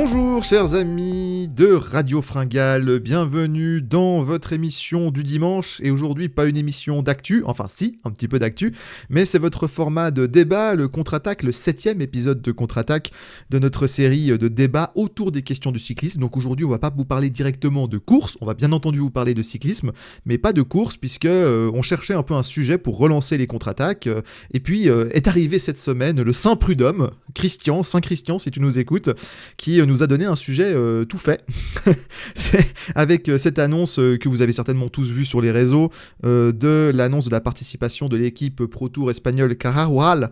Bonjour chers amis de Radio Fringale, bienvenue dans votre émission du dimanche, et aujourd'hui pas une émission d'actu, enfin si, un petit peu d'actu, mais c'est votre format de débat, le contre-attaque, le 7e épisode de contre-attaque de notre série de débats autour des questions du cyclisme. Donc aujourd'hui on va pas vous parler directement de course, on va bien entendu vous parler de cyclisme, mais pas de course puisque on cherchait un peu un sujet pour relancer les contre-attaques, et puis est arrivé cette semaine le Saint Prud'homme, Saint Christian si tu nous écoutes, qui nous a donné un sujet tout fait. C'est avec cette annonce que vous avez certainement tous vue sur les réseaux, de l'annonce de la participation de l'équipe Pro Tour espagnole Cararural,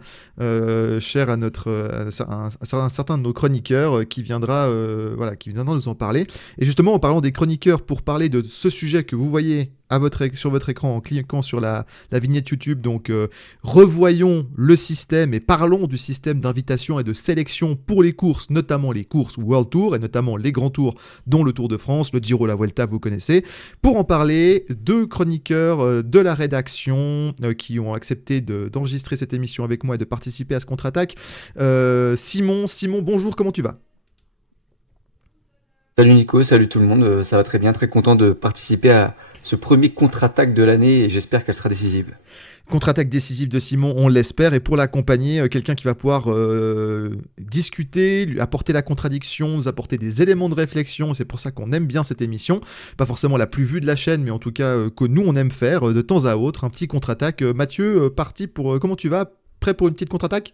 chère à un certain de nos chroniqueurs qui viendra nous en parler. Et justement, en parlant des chroniqueurs, pour parler de ce sujet que vous voyez sur votre écran en cliquant sur la vignette YouTube, donc revoyons le système et parlons du système d'invitation et de sélection pour les courses, notamment les courses World Tour et notamment les grands tours dont le Tour de France, le Giro, la Vuelta, vous connaissez. Pour en parler, deux chroniqueurs de la rédaction qui ont accepté d'enregistrer cette émission avec moi et de participer à ce contre-attaque. Simon, bonjour, comment tu vas ? Salut Nico, salut tout le monde, ça va très bien, très content de participer à ce premier contre-attaque de l'année et j'espère qu'elle sera décisive. Contre-attaque décisive de Simon, on l'espère, et pour l'accompagner, quelqu'un qui va pouvoir discuter, lui apporter la contradiction, nous apporter des éléments de réflexion. C'est pour ça qu'on aime bien cette émission, pas forcément la plus vue de la chaîne, mais en tout cas que nous on aime faire de temps à autre, un petit contre-attaque. Mathieu, parti pour... comment tu vas ? Prêt pour une petite contre-attaque ?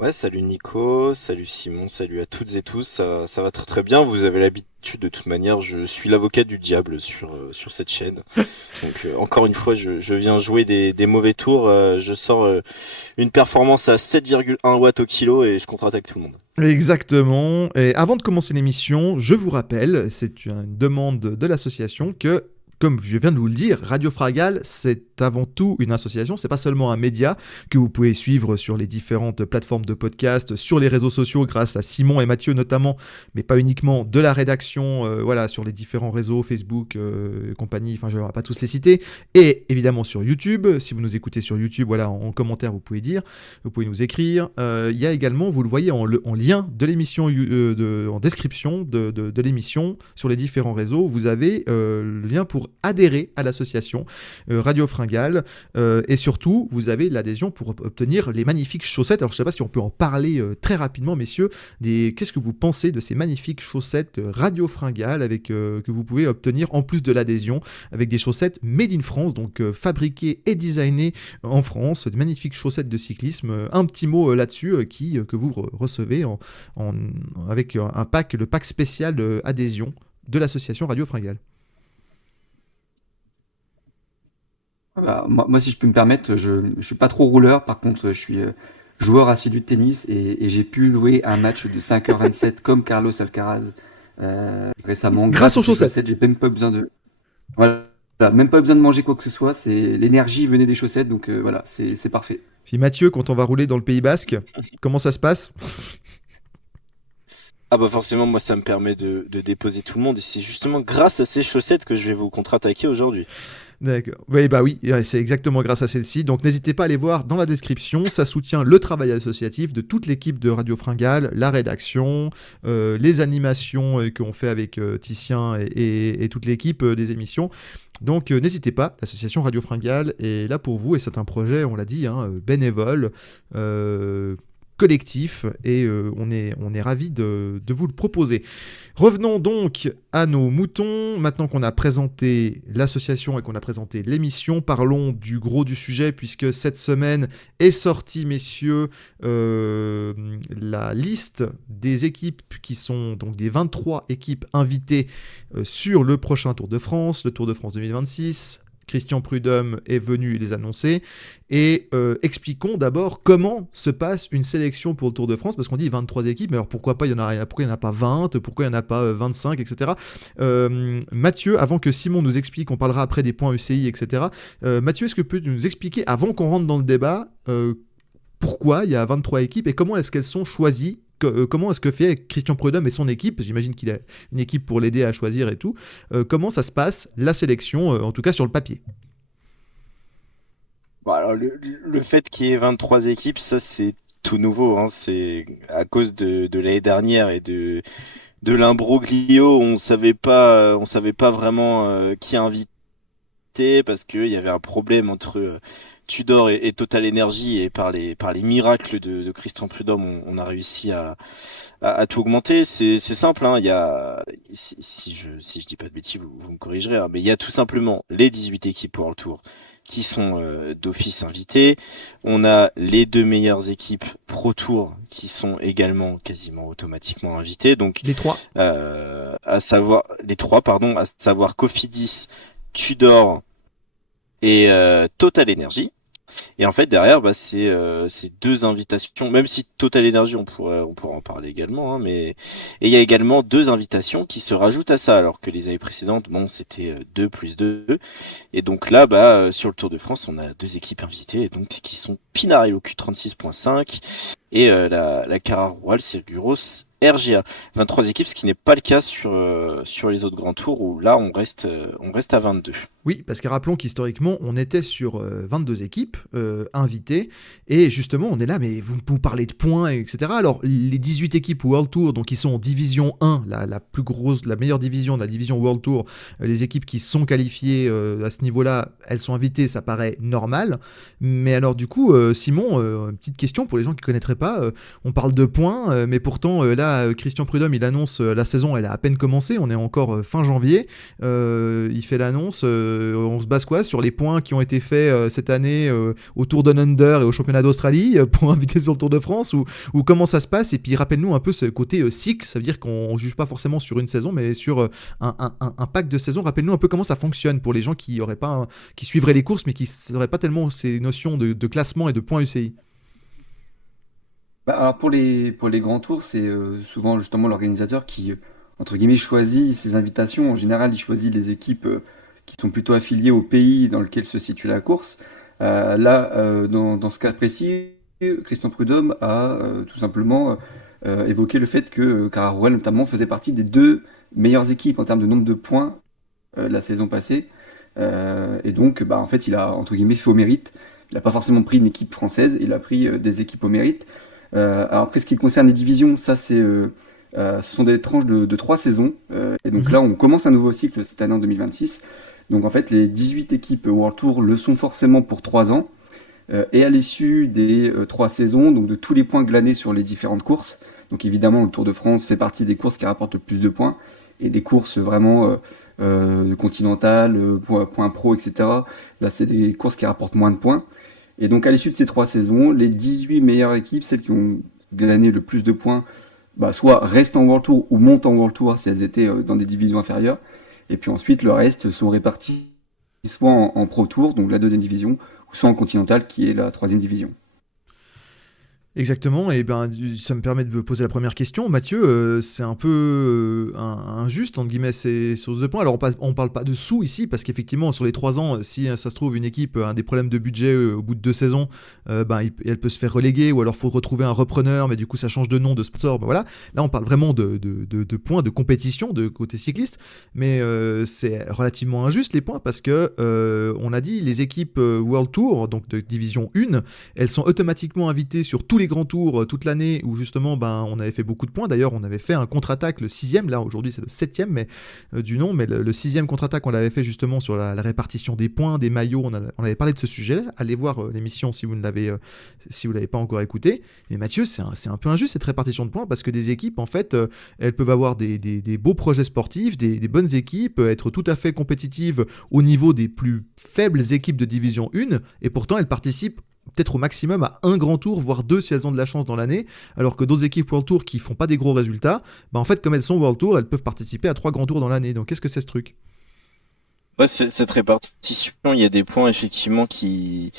Ouais, salut Nico, salut Simon, salut à toutes et tous, ça va très très bien, vous avez l'habitude de toute manière, je suis l'avocat du diable sur cette chaîne. Donc encore une fois, je viens jouer des mauvais tours, je sors une performance à 7,1 watts au kilo et je contre-attaque tout le monde. Exactement, et avant de commencer l'émission, je vous rappelle, c'est une demande de l'association, que comme je viens de vous le dire, Radio Fringale, c'est avant tout une association, c'est pas seulement un média que vous pouvez suivre sur les différentes plateformes de podcast, sur les réseaux sociaux grâce à Simon et Mathieu notamment, mais pas uniquement, de la rédaction, sur les différents réseaux, Facebook, compagnie, enfin je ne vais pas tous les citer, et évidemment sur YouTube. Si vous nous écoutez sur YouTube, en commentaire vous pouvez nous écrire. Il y a également, vous le voyez en lien de l'émission, en description de l'émission, sur les différents réseaux, vous avez le lien pour adhérer à l'association Radio Fringale, et surtout vous avez l'adhésion pour obtenir les magnifiques chaussettes. Alors je ne sais pas si on peut en parler très rapidement, messieurs, qu'est-ce que vous pensez de ces magnifiques chaussettes Radio Fringale que vous pouvez obtenir en plus de l'adhésion, avec des chaussettes made in France, donc fabriquées et designées en France, des magnifiques chaussettes de cyclisme. Un petit mot là-dessus que vous recevez avec le pack spécial adhésion de l'association Radio Fringale. Moi, si je peux me permettre, je suis pas trop rouleur, par contre je suis joueur assidu de tennis et j'ai pu jouer un match de 5h27 comme Carlos Alcaraz récemment. Grâce aux chaussettes. J'ai même pas besoin même pas besoin de manger quoi que ce soit, l'énergie venait des chaussettes, donc c'est parfait. Puis Mathieu, quand on va rouler dans le Pays Basque, comment ça se passe ? Ah bah forcément, moi ça me permet de déposer tout le monde et c'est justement grâce à ces chaussettes que je vais vous contre-attaquer aujourd'hui. D'accord. Oui, c'est exactement grâce à celle-ci. Donc n'hésitez pas à aller voir dans la description. Ça soutient le travail associatif de toute l'équipe de Radio Fringale, la rédaction, les animations qu'on fait avec Titien et toute l'équipe des émissions. Donc n'hésitez pas, l'association Radio Fringale est là pour vous et c'est un projet, on l'a dit, bénévole, collectif, et on est ravis de vous le proposer. Revenons donc à nos moutons. Maintenant qu'on a présenté l'association et qu'on a présenté l'émission, parlons du gros du sujet, puisque cette semaine est sortie, messieurs, la liste des équipes qui sont donc des 23 équipes invitées sur le prochain Tour de France, le Tour de France 2026. Christian Prud'homme est venu les annoncer. Et expliquons d'abord comment se passe une sélection pour le Tour de France, parce qu'on dit 23 équipes, mais alors pourquoi il n'y en a pas 20, pourquoi il n'y en a pas 25, etc. Mathieu, avant que Simon nous explique, on parlera après des points UCI, etc. Mathieu, est-ce que tu peux nous expliquer, avant qu'on rentre dans le débat, pourquoi il y a 23 équipes et comment est-ce qu'elles sont choisies? Comment est-ce que fait Christian Prud'homme et son équipe? J'imagine qu'il a une équipe pour l'aider à choisir et tout. Comment ça se passe, la sélection, en tout cas sur le papier? Bon, alors le fait qu'il y ait 23 équipes, ça c'est tout nouveau, hein. C'est à cause de l'année dernière et de l'imbroglio, on savait pas vraiment qui inviter parce qu'il y avait un problème entre Tudor et Total Energy et par les miracles de Christian Prudhomme, on a réussi à tout augmenter. C'est simple, hein. Il y a, si je dis pas de bêtises, vous me corrigerez, hein, mais il y a tout simplement les 18 équipes pour le tour qui sont d'office invitées. On a les deux meilleures équipes Pro Tour qui sont également quasiment automatiquement invitées. Donc, Les trois. à savoir les trois, pardon, à savoir Cofidis, Tudor et Total Energy. Et en fait derrière c'est deux invitations, même si Total Energy on pourra en parler également, hein, mais et il y a également deux invitations qui se rajoutent à ça, alors que les années précédentes bon c'était 2 plus 2, et donc là sur le Tour de France on a deux équipes invitées et donc qui sont Pinarello Q36.5 et la Carrera Royal Seguros RGA. 23 équipes, ce qui n'est pas le cas sur les autres grands tours où là on reste à 22. Oui, parce que rappelons qu'historiquement, on était sur 22 équipes invitées, et justement, on est là, mais vous parlez de points, etc. Alors, les 18 équipes World Tour, donc qui sont en division 1, la plus grosse, la meilleure division de la division World Tour, les équipes qui sont qualifiées à ce niveau-là, elles sont invitées, ça paraît normal. Mais alors, du coup, Simon, une petite question pour les gens qui ne connaîtraient pas, on parle de points, mais pourtant, là, Christian Prudhomme, il annonce la saison, elle a à peine commencé, on est encore fin janvier, il fait l'annonce, on se base quoi sur les points qui ont été faits cette année au Tour Down Under et au championnat d'Australie pour inviter sur le Tour de France, ou comment ça se passe? Et puis rappelle-nous un peu ce côté cycle, ça veut dire qu'on ne juge pas forcément sur une saison, mais sur un pack de saison. Rappelle-nous un peu comment ça fonctionne pour les gens qui auraient pas, qui suivraient les courses mais qui n'auraient pas tellement ces notions de classement et de points UCI. Alors pour les grands tours, c'est souvent justement l'organisateur qui, entre guillemets, choisit ses invitations. En général, il choisit les équipes qui sont plutôt affiliées au pays dans lequel se situe la course. Dans ce cas précis, Christian Prudhomme a tout simplement évoqué le fait que Carrera notamment faisait partie des deux meilleures équipes en termes de nombre de points la saison passée. Et donc, en fait, il a entre guillemets fait au mérite. Il n'a pas forcément pris une équipe française, il a pris des équipes au mérite. Alors après, ce qui concerne les divisions, ça ce sont des tranches de 3 saisons. Et donc là, on commence un nouveau cycle cette année en 2026. Donc en fait, les 18 équipes World Tour le sont forcément pour 3 ans. Et à l'issue des 3 saisons, donc de tous les points glanés sur les différentes courses, donc évidemment le Tour de France fait partie des courses qui rapportent le plus de points, et des courses vraiment continentales, points pro, etc. Là, c'est des courses qui rapportent moins de points. Et donc à l'issue de ces 3 saisons, les 18 meilleures équipes, celles qui ont glané le plus de points, soit restent en World Tour ou montent en World Tour si elles étaient dans des divisions inférieures. Et puis ensuite, le reste sont répartis soit en Pro Tour, donc la deuxième division, ou soit en Continental, qui est la troisième division. Exactement, et ben ça me permet de me poser la première question. Mathieu, c'est un peu injuste, entre guillemets, ces sources de points. Alors on parle pas de sous ici, parce qu'effectivement, sur les 3 ans, si ça se trouve, une équipe a des problèmes de budget au bout de 2 saisons, elle peut se faire reléguer, ou alors faut retrouver un repreneur, mais du coup ça change de nom, de sponsor. Voilà. Là, on parle vraiment de points, de compétition, de côté cycliste, mais c'est relativement injuste les points, parce que on a dit, les équipes World Tour, donc de division 1, elles sont automatiquement invitées sur tous les grands tours toute l'année, où justement on avait fait beaucoup de points. D'ailleurs, on avait fait un contre-attaque, le 6e, là aujourd'hui c'est le 7e mais, du nom, mais le 6e contre-attaque, on l'avait fait justement sur la répartition des points, des maillots. On avait parlé de ce sujet-là. Allez voir l'émission si vous ne l'avez pas encore écouté. Mais Mathieu, c'est un peu injuste cette répartition de points, parce que des équipes, en fait, elles peuvent avoir des beaux projets sportifs, des bonnes équipes, être tout à fait compétitives au niveau des plus faibles équipes de division 1, et pourtant elles participent peut-être au maximum à un grand tour, voire 2 si elles ont de la chance dans l'année, alors que d'autres équipes World Tour qui font pas des gros résultats, en fait, comme elles sont World Tour, elles peuvent participer à 3 grands tours dans l'année. Donc qu'est-ce que c'est ce truc? Ouais, cette répartition, il y a des points effectivement qui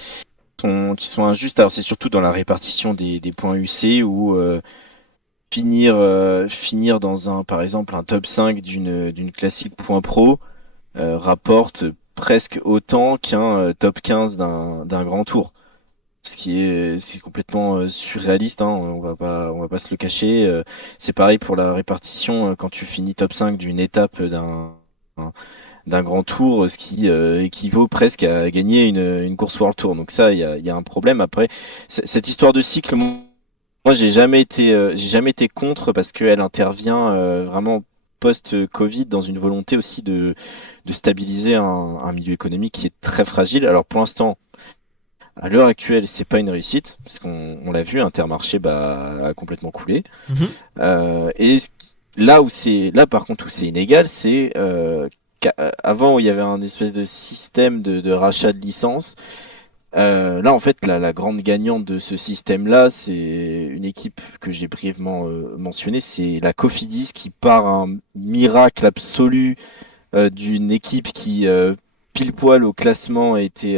sont injustes. Alors c'est surtout dans la répartition des points UC où finir dans par exemple un top 5 d'une classique point pro rapporte presque autant qu'un top 15 d'un grand tour. C'est complètement surréaliste, hein, on va pas se le cacher. C'est pareil pour la répartition quand tu finis top 5 d'une étape d'un grand tour, ce qui équivaut presque à gagner une course World Tour. Donc ça, il y a un problème. Après, cette histoire de cycle, Moi, j'ai jamais été contre parce qu'elle intervient vraiment post-Covid dans une volonté aussi de stabiliser un milieu économique qui est très fragile. Alors pour l'instant, à l'heure actuelle, c'est pas une réussite parce qu'on l'a vu, Intermarché a complètement coulé. Mhm. Là par contre où c'est inégal, c'est qu'avant il y avait un espèce de système de rachat de licences. Là, en fait, la grande gagnante de ce système-là, c'est une équipe que j'ai brièvement mentionnée, c'est la Cofidis qui, par un miracle absolu d'une équipe qui, pile poil au classement, était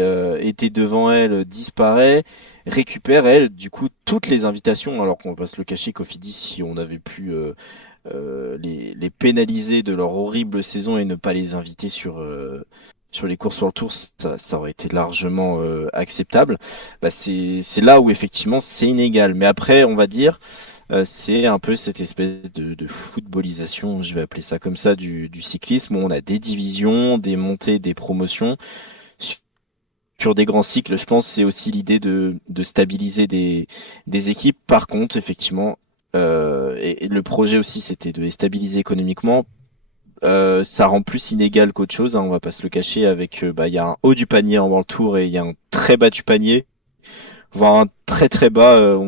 devant elle, disparaît, récupère, elle, du coup, toutes les invitations, alors qu'on va pas se le cacher, Cofidis, si on avait pu les pénaliser de leur horrible saison et ne pas les inviter sur les courses sur le tour, ça aurait été largement acceptable. C'est là où effectivement c'est inégal. Mais après, on va dire, c'est un peu cette espèce de footballisation, je vais appeler ça comme ça, du cyclisme, où on a des divisions, des montées, des promotions. Sur des grands cycles, je pense que c'est aussi l'idée de stabiliser des équipes. Par contre, effectivement, et le projet aussi, c'était de les stabiliser économiquement. Ça rend plus inégal qu'autre chose, hein, on va pas se le cacher. Avec, il y a un haut du panier en World Tour et il y a un très bas du panier, voire un très très bas.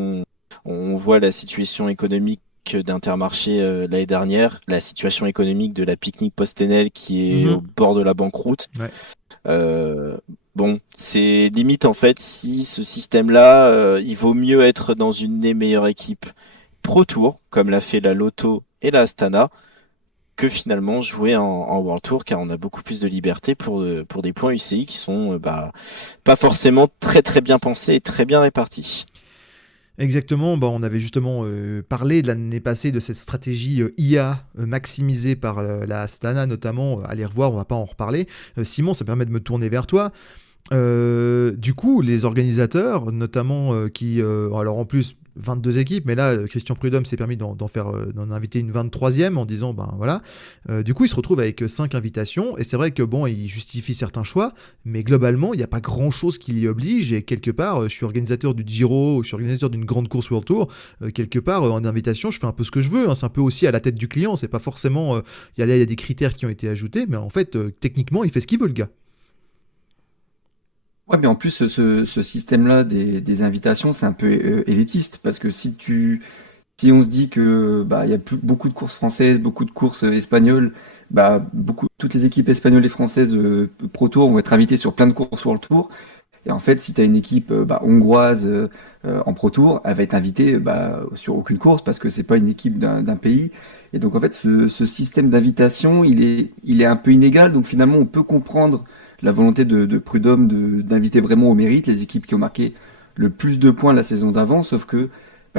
On voit la situation économique d'Intermarché l'année dernière, la situation économique de la Picnic Postenel qui est au Mhm. bord de la banqueroute. Ouais. Euh, bon, c'est limite en fait si ce système-là, il vaut mieux être dans une des meilleures équipes Pro Tour, comme l'a fait la Lotto et la Astana, que finalement jouer en World Tour, car on a beaucoup plus de liberté pour des points UCI qui sont pas forcément très très bien pensés et très bien répartis. Exactement, bah, on avait justement parlé de l'année passée de cette stratégie IA maximisée par la Astana notamment, allez revoir, on va pas en reparler. Simon, ça permet de me tourner vers toi. Du coup, les organisateurs, notamment alors en plus 22 équipes, mais là, Christian Prudhomme s'est permis d'en inviter une 23e en disant, ben voilà. Du coup, il se retrouve avec 5 invitations, et c'est vrai que bon, il justifie certains choix, mais globalement, il n'y a pas grand chose qui l'y oblige, et quelque part, je suis organisateur du Giro, je suis organisateur d'une grande course World Tour, quelque part, en invitation, je fais un peu ce que je veux, hein, c'est un peu aussi à la tête du client, c'est pas forcément, il y a des critères qui ont été ajoutés, mais en fait, techniquement, il fait ce qu'il veut, le gars. Ouais, mais en plus, ce système-là des invitations, c'est un peu élitiste, parce que si on se dit que bah il y a beaucoup de courses françaises, beaucoup de courses espagnoles, bah toutes les équipes espagnoles et françaises Pro Tour vont être invitées sur plein de courses World Tour. Et en fait, si tu as une équipe hongroise en Pro Tour, elle va être invitée sur aucune course parce que c'est pas une équipe d'un pays. Et donc en fait, ce système d'invitation, il est un peu inégal. Donc finalement, on peut comprendre la volonté de Prud'homme d'inviter vraiment au mérite les équipes qui ont marqué le plus de points la saison d'avant. Sauf que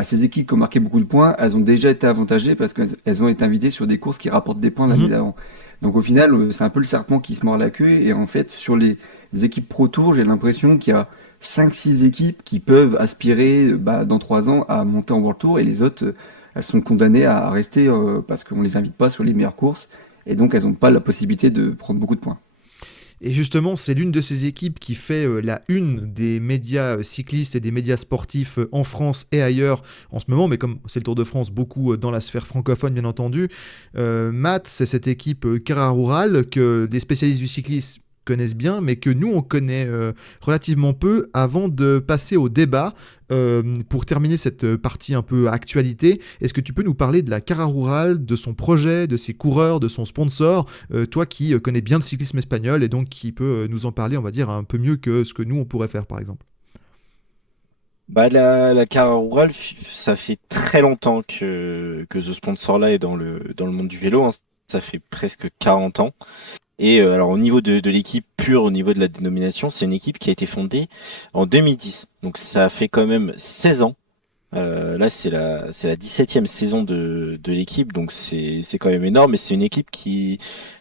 ces équipes qui ont marqué beaucoup de points, elles ont déjà été avantagées parce qu'elles ont été invitées sur des courses qui rapportent des points l'année Mhm. d'avant. Donc au final, c'est un peu le serpent qui se mord la queue. Et en fait, sur les équipes Pro Tour, j'ai l'impression qu'il y a 5 6 équipes qui peuvent aspirer dans 3 ans à monter en World Tour et les autres, elles sont condamnées à rester parce qu'on les invite pas sur les meilleures courses et donc elles n'ont pas la possibilité de prendre beaucoup de points. Et justement, c'est l'une de ces équipes qui fait la une des médias cyclistes et des médias sportifs en France et ailleurs en ce moment, mais comme c'est le Tour de France, beaucoup dans la sphère francophone, bien entendu. Matt, c'est cette équipe Cara Rural que des spécialistes du cyclisme connaissent bien, mais que nous, on connaît relativement peu avant de passer au débat. Pour terminer cette partie un peu actualité, est-ce que tu peux nous parler de la Cara Rural, de son projet, de ses coureurs, de son sponsor, toi qui connais bien le cyclisme espagnol et donc qui peut nous en parler, on va dire, un peu mieux que ce que nous, on pourrait faire, par exemple. La Carrera Royale, ça fait très longtemps que ce sponsor-là est dans le monde du vélo, hein. Ça fait presque 40 ans. Et alors au niveau de l'équipe pure, au niveau de la dénomination, c'est une équipe qui a été fondée en 2010. Donc ça fait quand même 16 ans. Là c'est la 17e saison de l'équipe, donc c'est quand même énorme. Et c'est une équipe qui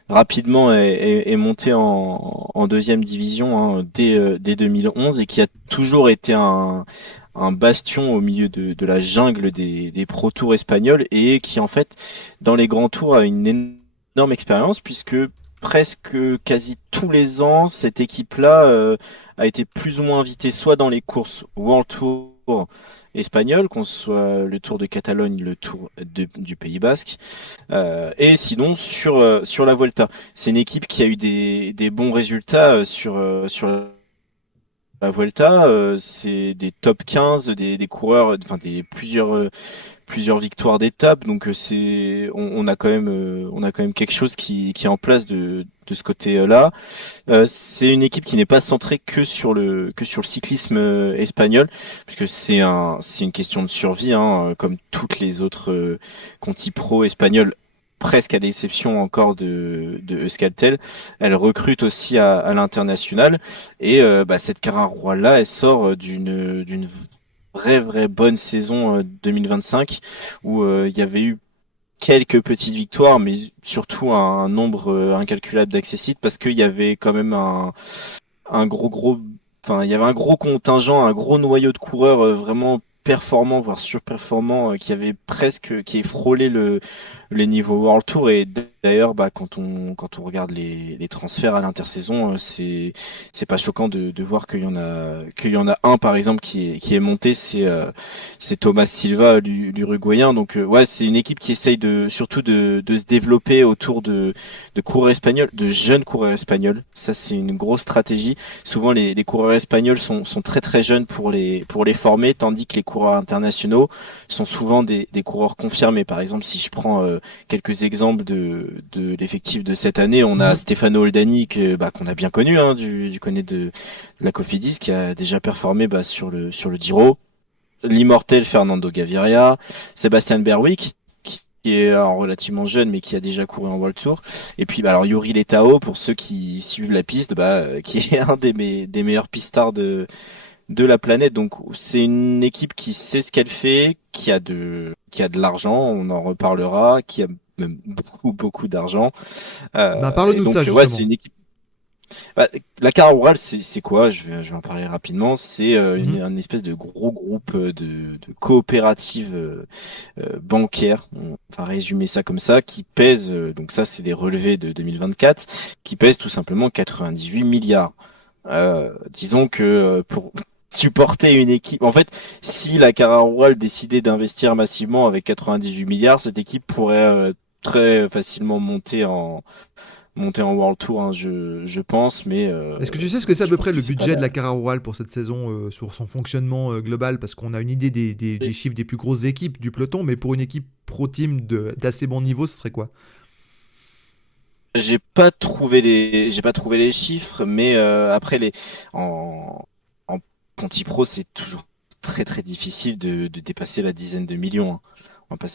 rapidement est montée en deuxième division, hein, dès 2011 et qui a toujours été un bastion au milieu de la jungle des Pro Tours espagnols et qui en fait dans les grands tours a une énorme expérience puisque presque quasi tous les ans cette équipe-là a été plus ou moins invitée soit dans les courses World Tour espagnol, qu'on soit le Tour de Catalogne, le Tour du Pays Basque, et sinon sur la Vuelta. C'est une équipe qui a eu des bons résultats sur la Vuelta. C'est des top 15, des coureurs, enfin plusieurs victoires d'étape, donc on a quand même quelque chose qui est en place de ce côté-là. C'est une équipe qui n'est pas centrée que sur le cyclisme espagnol, puisque c'est une question de survie, hein, comme toutes les autres conti pro espagnols, presque à l'exception encore de Euskaltel. Elle recrute aussi à l'international, et cette Carrera là, elle sort d'une vraie bonne saison 2025, où il y avait eu quelques petites victoires, mais surtout un nombre incalculable d'accessites, parce qu'il y avait quand même un gros, enfin, il y avait un gros contingent, un gros noyau de coureurs vraiment performants, voire surperformants, qui frôlé les niveaux World Tour. Et d'ailleurs, quand on regarde les transferts à l'intersaison, c'est pas choquant de voir qu'il y en a un par exemple qui est monté, c'est Thomas Silva, l'Uruguayen. Donc ouais, c'est une équipe qui essaye surtout de se développer autour de coureurs espagnols, de jeunes coureurs espagnols. Ça, c'est une grosse stratégie. Souvent, les coureurs espagnols sont très très jeunes pour les former, tandis que les coureurs internationaux sont souvent des coureurs confirmés. Par exemple, si je prends quelques exemples de l'effectif de cette année, on a Mhm. Stefano Oldani qu'on a bien connu, hein, du côté de la Cofidis, qui a déjà performé sur le Giro. L'immortel Fernando Gaviria, Sébastien Berwick, qui est relativement jeune mais qui a déjà couru en World Tour, et puis alors Yuri Letao, pour ceux qui suivent la piste, qui est un des meilleurs pistards de la planète. Donc c'est une équipe qui sait ce qu'elle fait, qui a de l'argent, on en reparlera, qui a même beaucoup d'argent. Bah, Et parle-nous de ça donc ouais, c'est justement. une équipe. La Caraoural, c'est quoi? Je vais en parler rapidement. C'est Mhm. un espèce de gros groupe de coopératives bancaires. On va résumer ça comme ça, qui pèse, donc ça c'est des relevés de 2024, qui pèsent tout simplement 98 milliards. Disons que pour supporter une équipe, en fait, si la Cararural décidait d'investir massivement avec 98 milliards, cette équipe pourrait très facilement monter en World Tour, hein, je pense, mais Est-ce que tu sais ce que c'est à je peu pense près que le c'est pas budget de la. la Cara Rural pour cette saison sur son fonctionnement global? Parce qu'on a une idée des chiffres des plus grosses équipes du peloton, mais pour une équipe pro team d'assez bon niveau, ce serait quoi? J'ai pas trouvé les chiffres, mais après en Conti Pro, c'est toujours très très difficile de dépasser la dizaine de millions, hein. On va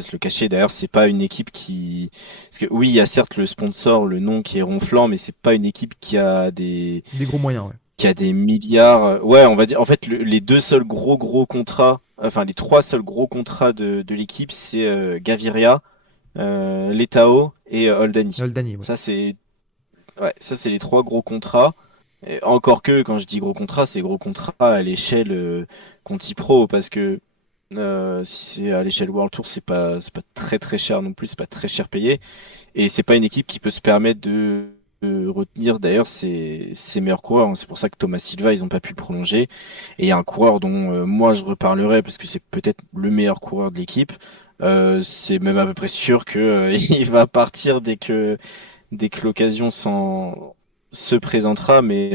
se le cacher. D'ailleurs, c'est pas une équipe parce que oui, il y a certes le sponsor, le nom qui est ronflant, mais c'est pas une équipe qui a des Des gros moyens, ouais. qui a des milliards. Ouais, on va dire. En fait, les deux seuls gros contrats, enfin les trois seuls gros contrats de l'équipe, c'est Gaviria, Letao et Oldani. Oldani, ouais. Ça, c'est Ouais, ça c'est les trois gros contrats. Et encore que quand je dis gros contrat, c'est gros contrat à l'échelle Conti Pro, parce que si c'est à l'échelle World Tour, c'est pas très très cher non plus, c'est pas très cher payé, et c'est pas une équipe qui peut se permettre de retenir d'ailleurs ses meilleurs coureurs, hein. C'est pour ça que Thomas Silva, ils ont pas pu le prolonger. Et il y a un coureur dont moi je reparlerai parce que c'est peut-être le meilleur coureur de l'équipe. C'est même à peu près sûr que il va partir dès que l'occasion se présentera. Mais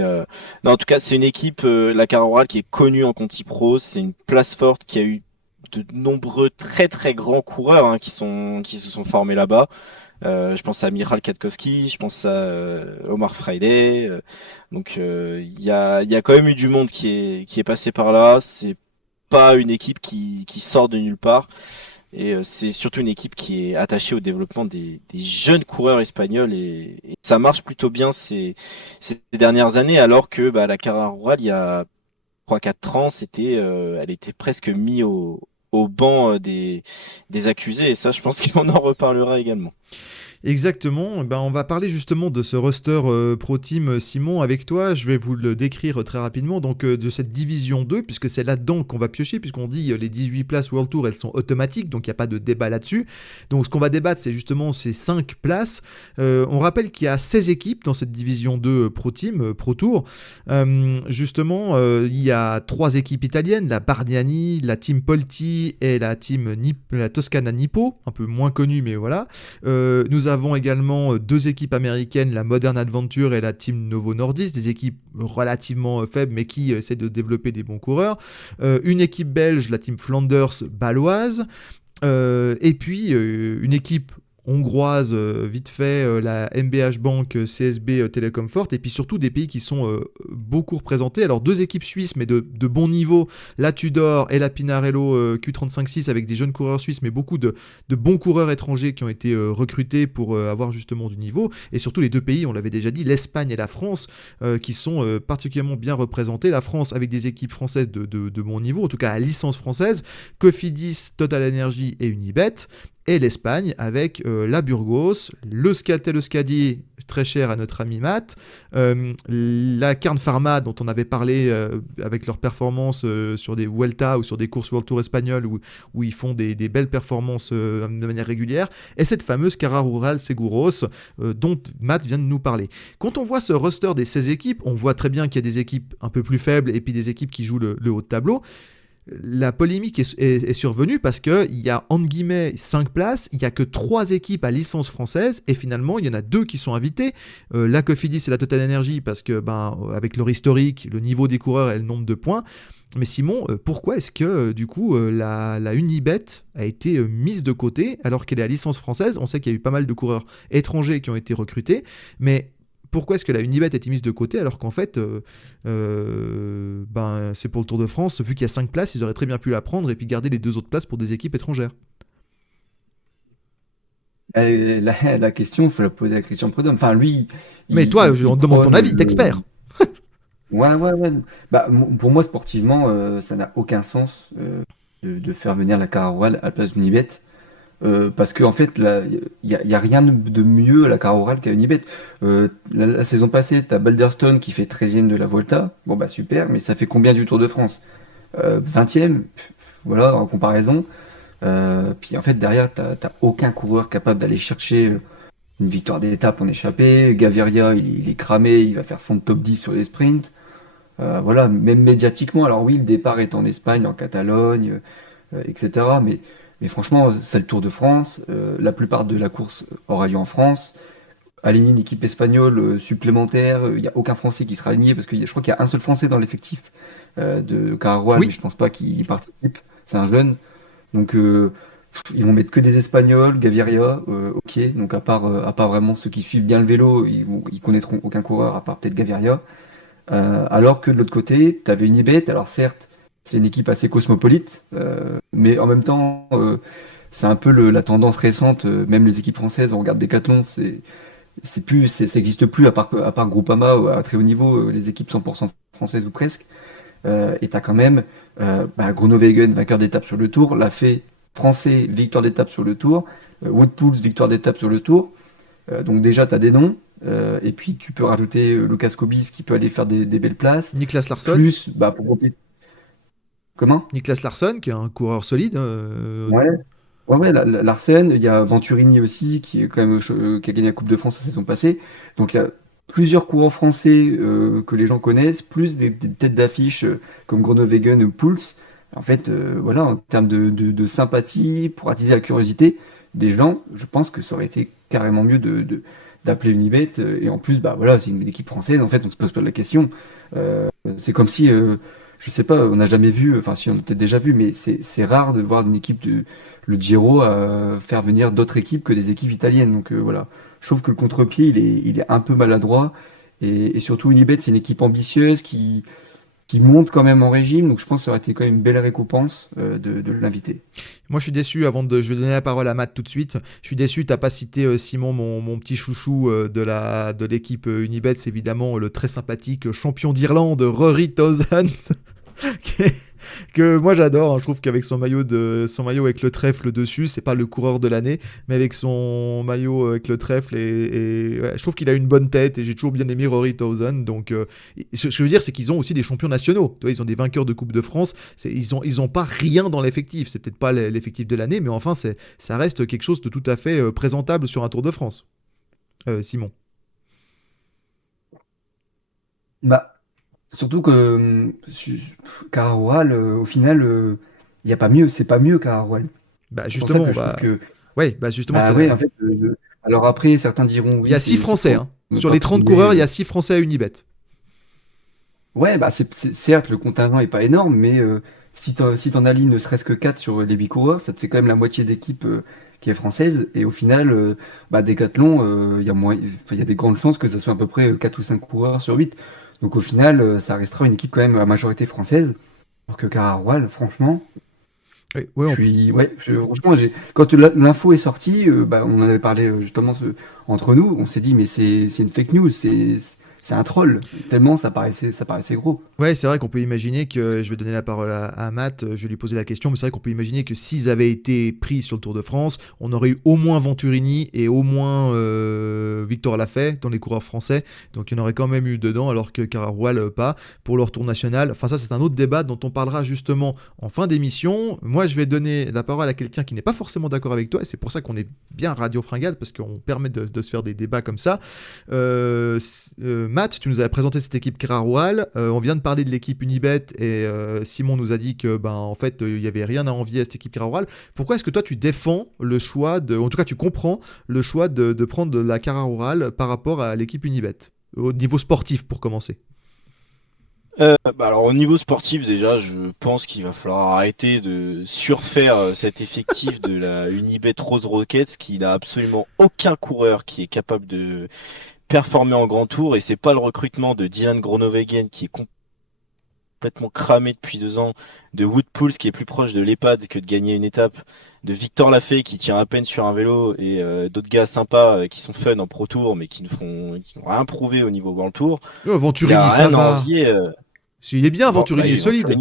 non, en tout cas, c'est une équipe, la Caroral, qui est connue en Conti Pro. C'est une place forte qui a eu de nombreux très très grands coureurs, hein, qui se sont formés là-bas. Je pense à Michal Kwiatkowski, je pense à Omar Friday. Donc il y a quand même eu du monde qui est passé par là. C'est pas une équipe qui sort de nulle part. Et c'est surtout une équipe qui est attachée au développement des jeunes coureurs espagnols, et ça marche plutôt bien ces dernières années, alors que la Carrera Royale, il y a 3 4 ans, elle était presque mise au banc des accusés, et ça, je pense qu'on en reparlera également. Exactement. Ben, on va parler justement de ce roster Pro Team, Simon, avec toi. Je vais vous le décrire très rapidement. Donc, de cette division 2, puisque c'est là-dedans qu'on va piocher, puisqu'on dit les 18 places World Tour, elles sont automatiques, donc il n'y a pas de débat là-dessus. Donc, ce qu'on va débattre, c'est justement ces 5 places. On rappelle qu'il y a 16 équipes dans cette division 2 Pro Team, Pro Tour. Justement, il y a 3 équipes italiennes, la Bardiani, la Team Polti et la la Toscana Nippo, un peu moins connue, mais voilà. Nous avons également 2 équipes américaines, la Modern Adventure et la Team Novo Nordisk, des équipes relativement faibles mais qui essaient de développer des bons coureurs. Une équipe belge, la Team Flanders baloise. Et puis une équipe hongroise, vite fait, la MBH Bank, CSB Telecomfort, et puis surtout des pays qui sont beaucoup représentés. Alors 2 équipes suisses, mais de bon niveau, la Tudor et la Pinarello Q35-6, avec des jeunes coureurs suisses, mais beaucoup de bons coureurs étrangers qui ont été recrutés pour avoir justement du niveau, et surtout les 2 pays, on l'avait déjà dit, l'Espagne et la France, qui sont particulièrement bien représentés. La France avec des équipes françaises de bon niveau, en tout cas à licence française, Cofidis, Total Energy et Unibet, et l'Espagne avec la Burgos, le Euskaltel Euskadi, très cher à notre ami Matt, la Carn Pharma dont on avait parlé avec leurs performances sur des Vuelta ou sur des courses World Tour espagnoles où ils font des belles performances de manière régulière, et cette fameuse Cara Rural Seguros dont Matt vient de nous parler. Quand on voit ce roster des 16 équipes, on voit très bien qu'il y a des équipes un peu plus faibles et puis des équipes qui jouent le haut de tableau. La polémique est survenue parce qu'il y a entre guillemets 5 places, il n'y a que 3 équipes à licence française, et finalement il y en a 2 qui sont invitées, la Cofidis et la Total Energy, parce que avec leur historique, le niveau des coureurs et le nombre de points. Mais Simon, pourquoi est-ce que du coup la Unibet a été mise de côté alors qu'elle est à licence française? On sait qu'il y a eu pas mal de coureurs étrangers qui ont été recrutés, mais pourquoi est-ce que la Unibet a été mise de côté alors qu'en fait c'est pour le Tour de France, vu qu'il y a 5 places, ils auraient très bien pu la prendre et puis garder les 2 autres places pour des équipes étrangères? La question, il faut la poser à Christian Prudhomme. Enfin, lui, Mais toi, on te demande ton prône avis d'expert. Ouais, ouais, ouais. Pour moi, sportivement, ça n'a aucun sens de faire venir la Cararoual à la place d'Unibet. Parce qu'en fait, y a rien de mieux à la Cararoual qu'à Unibet. La saison passée, tu as Balderstone qui fait 13e de la Volta. Bon, bah super, mais ça fait combien du Tour de France? 20e, voilà, en comparaison. Puis en fait, derrière, t'as aucun coureur capable d'aller chercher une victoire d'étape en échappée. Gaviria, il est cramé, il va faire fond de top 10 sur les sprints. Voilà, même médiatiquement, alors oui, le départ est en Espagne, en Catalogne, etc. Mais franchement, c'est le Tour de France. La plupart de la course aura lieu en France. Aligner une équipe espagnole supplémentaire, il n'y a aucun Français qui sera aligné parce que je crois qu'il y a un seul Français dans l'effectif de Cararoual, mais Oui, je pense pas qu'il participe. C'est un jeune. Donc ils vont mettre que des Espagnols, Gaviria, ok. Donc à part vraiment ceux qui suivent bien le vélo, ils connaîtront aucun coureur à part peut-être Gaviria. Alors que de l'autre côté, tu avais Unibet. Alors certes, c'est une équipe assez cosmopolite, mais en même temps, c'est un peu la tendance récente. Même les équipes françaises, on regarde Decathlon, ça existe plus à part Groupama ou à très haut niveau, les équipes 100% françaises ou presque. Et t'as quand même Groenewegen, vainqueur d'étape sur le Tour, l'a fait français, victoire d'étape sur le Tour, Wout Poels, victoire d'étape sur le Tour. Donc déjà, t'as des noms. Et puis tu peux rajouter Lucas Kobis qui peut aller faire des belles places. Niklas Larsson. Plus, comment? Niklas Larsson, qui est un coureur solide. Ouais. Ouais, ouais, Larsen, il y a Venturini aussi, qui est quand même qui a gagné la Coupe de France la saison passée. Donc il y a plusieurs courants français que les gens connaissent, plus des têtes d'affiche comme Groenewegen ou Pouls. En fait, voilà, en termes de sympathie, pour attiser la curiosité des gens, je pense que ça aurait été carrément mieux d'appeler Unibet. Et en plus, bah voilà, c'est une équipe française, en fait, on se pose pas la question. C'est comme si, je sais pas, on n'a jamais vu, enfin si on a peut-être déjà vu, mais c'est rare de voir une équipe le Giro faire venir d'autres équipes que des équipes italiennes. Donc voilà, je trouve que le contre-pied, il est un peu maladroit. Et surtout, Unibet, c'est une équipe ambitieuse qui monte quand même en régime. Donc je pense que ça aurait été quand même une belle récompense de l'inviter. Moi, je suis déçu. Je vais donner la parole à Matt tout de suite. Je suis déçu. T'as pas cité Simon, mon petit chouchou de l'équipe Unibet. C'est évidemment le très sympathique champion d'Irlande, Rory Townsend, que moi j'adore. Hein. Je trouve qu'avec son maillot avec le trèfle dessus, c'est pas le coureur de l'année, mais avec son maillot avec le trèfle ouais, je trouve qu'il a une bonne tête et j'ai toujours bien aimé Rory Towson. Donc, ce que je veux dire, c'est qu'ils ont aussi des champions nationaux. Tu vois, ils ont des vainqueurs de Coupe de France. Ils ont pas rien dans l'effectif. C'est peut-être pas l'effectif de l'année, mais enfin, ça reste quelque chose de tout à fait présentable sur un Tour de France. Simon. Bah, surtout que Cararoual, au final, il y a pas mieux, c'est pas mieux Cararoual. Bah C'est pour ça justement, que je trouve que, ouais, bah justement, bah ouais, en fait, alors après, certains diront il y oui, a 6 c'est Français. pour Hein. Sur les 30 torpiller. coureurs, il y a 6 Français à Unibet. Ouais, bah certes, le contingent est pas énorme, mais si t'en alignes ne serait-ce que 4 sur les 8 coureurs, ça te fait quand même la moitié d'équipe qui est française. Et au final, bah, Décathlon, il y a des grandes chances que ça soit à peu près 4 ou 5 coureurs sur 8. Donc au final, ça restera une équipe quand même à majorité française. Alors que Cararoual, franchement, Ouais, ouais, franchement, quand l'info est sortie, bah, on en avait parlé justement entre nous, on s'est dit, mais c'est une fake news, c'est un troll, tellement ça paraissait gros. ouais, c'est vrai qu'on peut imaginer que, je vais donner la parole à Matt, je vais lui poser la question, mais c'est vrai qu'on peut imaginer que s'ils avaient été pris sur le Tour de France, on aurait eu au moins Venturini et au moins Victor Lafay dans les coureurs français, donc il y en aurait quand même eu dedans, alors que Cararoual pas, pour leur Tour national. Enfin ça c'est un autre débat dont on parlera justement en fin d'émission. Moi je vais donner la parole à quelqu'un qui n'est pas forcément d'accord avec toi, et c'est pour ça qu'on est bien Radio Fringale, parce qu'on permet de se faire des débats comme ça. Matt, tu nous avais présenté cette équipe Cararoual, on vient de parler de l'équipe Unibet et Simon nous a dit que en fait il n'y avait rien à envier à cette équipe Cararoual. Pourquoi est-ce que toi tu défends le choix en tout cas tu comprends le choix de prendre la Cararoual par rapport à l'équipe Unibet au niveau sportif pour commencer? Bah alors au niveau sportif déjà, je pense qu'il va falloir arrêter de surfaire cet effectif de la Unibet Rose Rockets qui n'a absolument aucun coureur qui est capable de performer en grand tour et c'est pas le recrutement de Dylan Groenewegen qui est complètement cramé depuis 2 ans, de Wood Pulse qui est plus proche de l'EHPAD que de gagner une étape, de Victor Lafay qui tient à peine sur un vélo et d'autres gars sympas qui sont fun en Pro Tour mais qui n'ont rien prouvé au niveau World Tour. Oh, Il a Venturini ça rien à va. envier. Il est bien Venturini, il est Ouais, solide.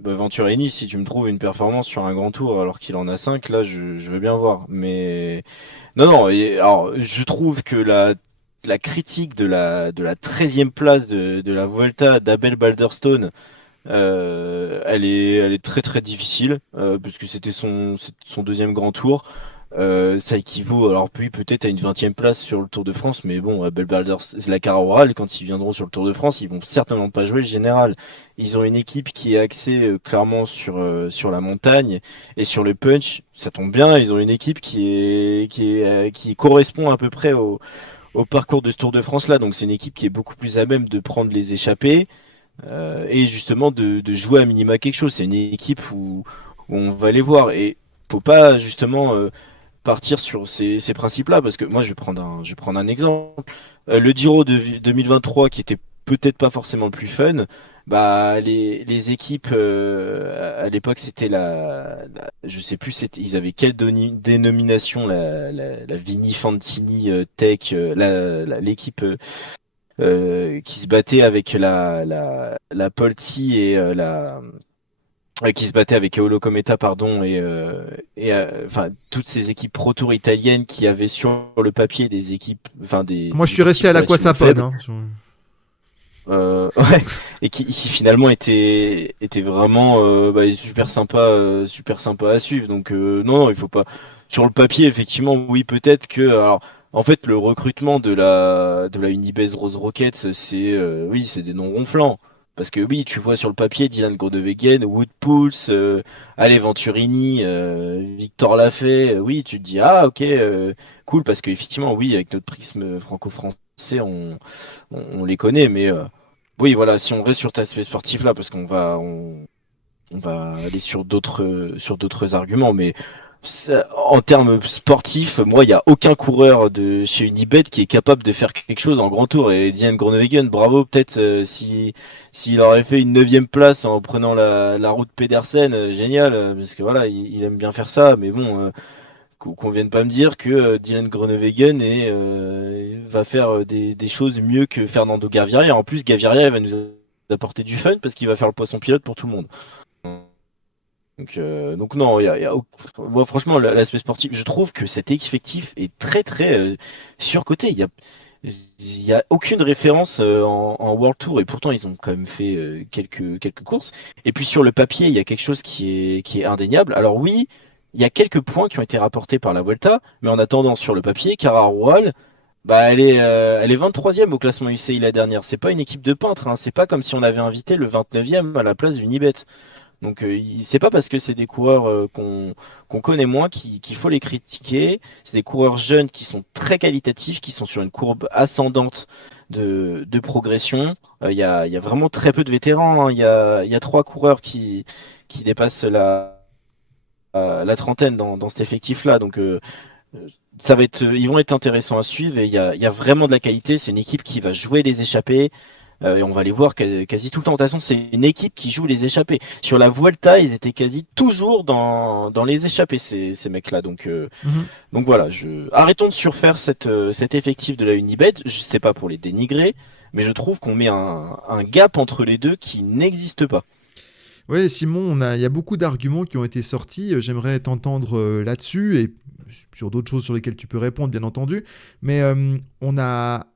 Venturini, si tu me trouves une performance sur un grand tour alors qu'il en a 5, là je veux bien voir. Mais non, non, alors je trouve que la critique de la 13e place de la Vuelta d'Abel Balderstone, elle est très très difficile, puisque c'était son deuxième grand tour. Ça équivaut, alors puis peut-être à une 20e place sur le Tour de France, mais bon, Abel Balders, la Caraoral, quand ils viendront sur le Tour de France, ils vont certainement pas jouer le général. Ils ont une équipe qui est axée clairement sur la montagne et sur le punch. Ça tombe bien, ils ont une équipe qui correspond à peu près au parcours de ce Tour de France là. Donc c'est une équipe qui est beaucoup plus à même de prendre les échappées et justement de jouer à minima quelque chose. C'est une équipe où on va les voir et faut pas justement partir sur ces principes-là, parce que moi je vais prendre un exemple. Le Giro de 2023 qui était peut-être pas forcément le plus fun, bah les équipes à l'époque c'était je sais plus ils avaient quelle dénomination la Vini Fantini Tech l'équipe qui se battait avec la Polti et qui se battait avec Eolo Cometa, pardon, et enfin toutes ces équipes Pro Tour italiennes qui avaient sur le papier des équipes, enfin Moi je des suis resté effectifs à relativement l'Aquasapone. faibles, Hein. ouais, et qui finalement était vraiment super sympa à suivre. Donc non, non, il faut pas. Sur le papier, effectivement, oui, peut-être que alors. En fait, le recrutement de la Unibase Rose Rockets, oui, c'est des noms ronflants. Parce que oui, tu vois sur le papier Dylan Groenewegen, Wood Pulse, allez Venturini, Victor Lafay, oui, tu te dis ah ok, cool parce qu'effectivement oui, avec notre prisme franco-français, on les connaît, mais oui, voilà, si on reste sur cet aspect sportif là, parce qu'on va aller sur d'autres arguments, mais en termes sportifs, moi, il n'y a aucun coureur de chez Unibet qui est capable de faire quelque chose en grand tour. Et Diane Groenewegen, bravo, peut-être si s'il aurait fait une 9e place en prenant la route Pedersen, génial, parce que voilà, il aime bien faire ça, mais bon. Qu'on vienne pas me dire que Dylan Groenewegen va faire des choses mieux que Fernando Gaviria. En plus, Gaviria il va nous d'apporter du fun parce qu'il va faire le poisson pilote pour tout le monde. Donc non, moi, franchement, l'aspect sportif, je trouve que cet effectif est très très surcoté. Il y a aucune référence en World Tour et pourtant ils ont quand même fait quelques courses. Et puis sur le papier, il y a quelque chose qui est indéniable. Alors oui, il y a quelques points qui ont été rapportés par la Vuelta, mais en attendant sur le papier, Cararual, bah elle est 23e au classement UCI la dernière. C'est pas une équipe de peintres, hein. C'est pas comme si on avait invité le 29e à la place d'une Nibet. Donc c'est pas parce que c'est des coureurs qu'on connaît moins qu'il faut les critiquer. C'est des coureurs jeunes qui sont très qualitatifs, qui sont sur une courbe ascendante de progression. Il y a vraiment très peu de vétérans, hein. Il y a 3 coureurs qui dépassent la trentaine dans cet effectif-là. Donc ils vont être intéressants à suivre et il y a vraiment de la qualité. C'est une équipe qui va jouer les échappées. Et on va les voir quasi tout le temps. De toute façon, c'est une équipe qui joue les échappées. Sur la Vuelta, ils étaient quasi toujours dans les échappées, ces mecs-là. Donc voilà, arrêtons de surfaire cet effectif de la Unibet. Je sais pas pour les dénigrer, mais je trouve qu'on met un gap entre les deux qui n'existe pas. Ouais, Simon, il y a beaucoup d'arguments qui ont été sortis. J'aimerais t'entendre là-dessus et sur d'autres choses sur lesquelles tu peux répondre, bien entendu. Mais on a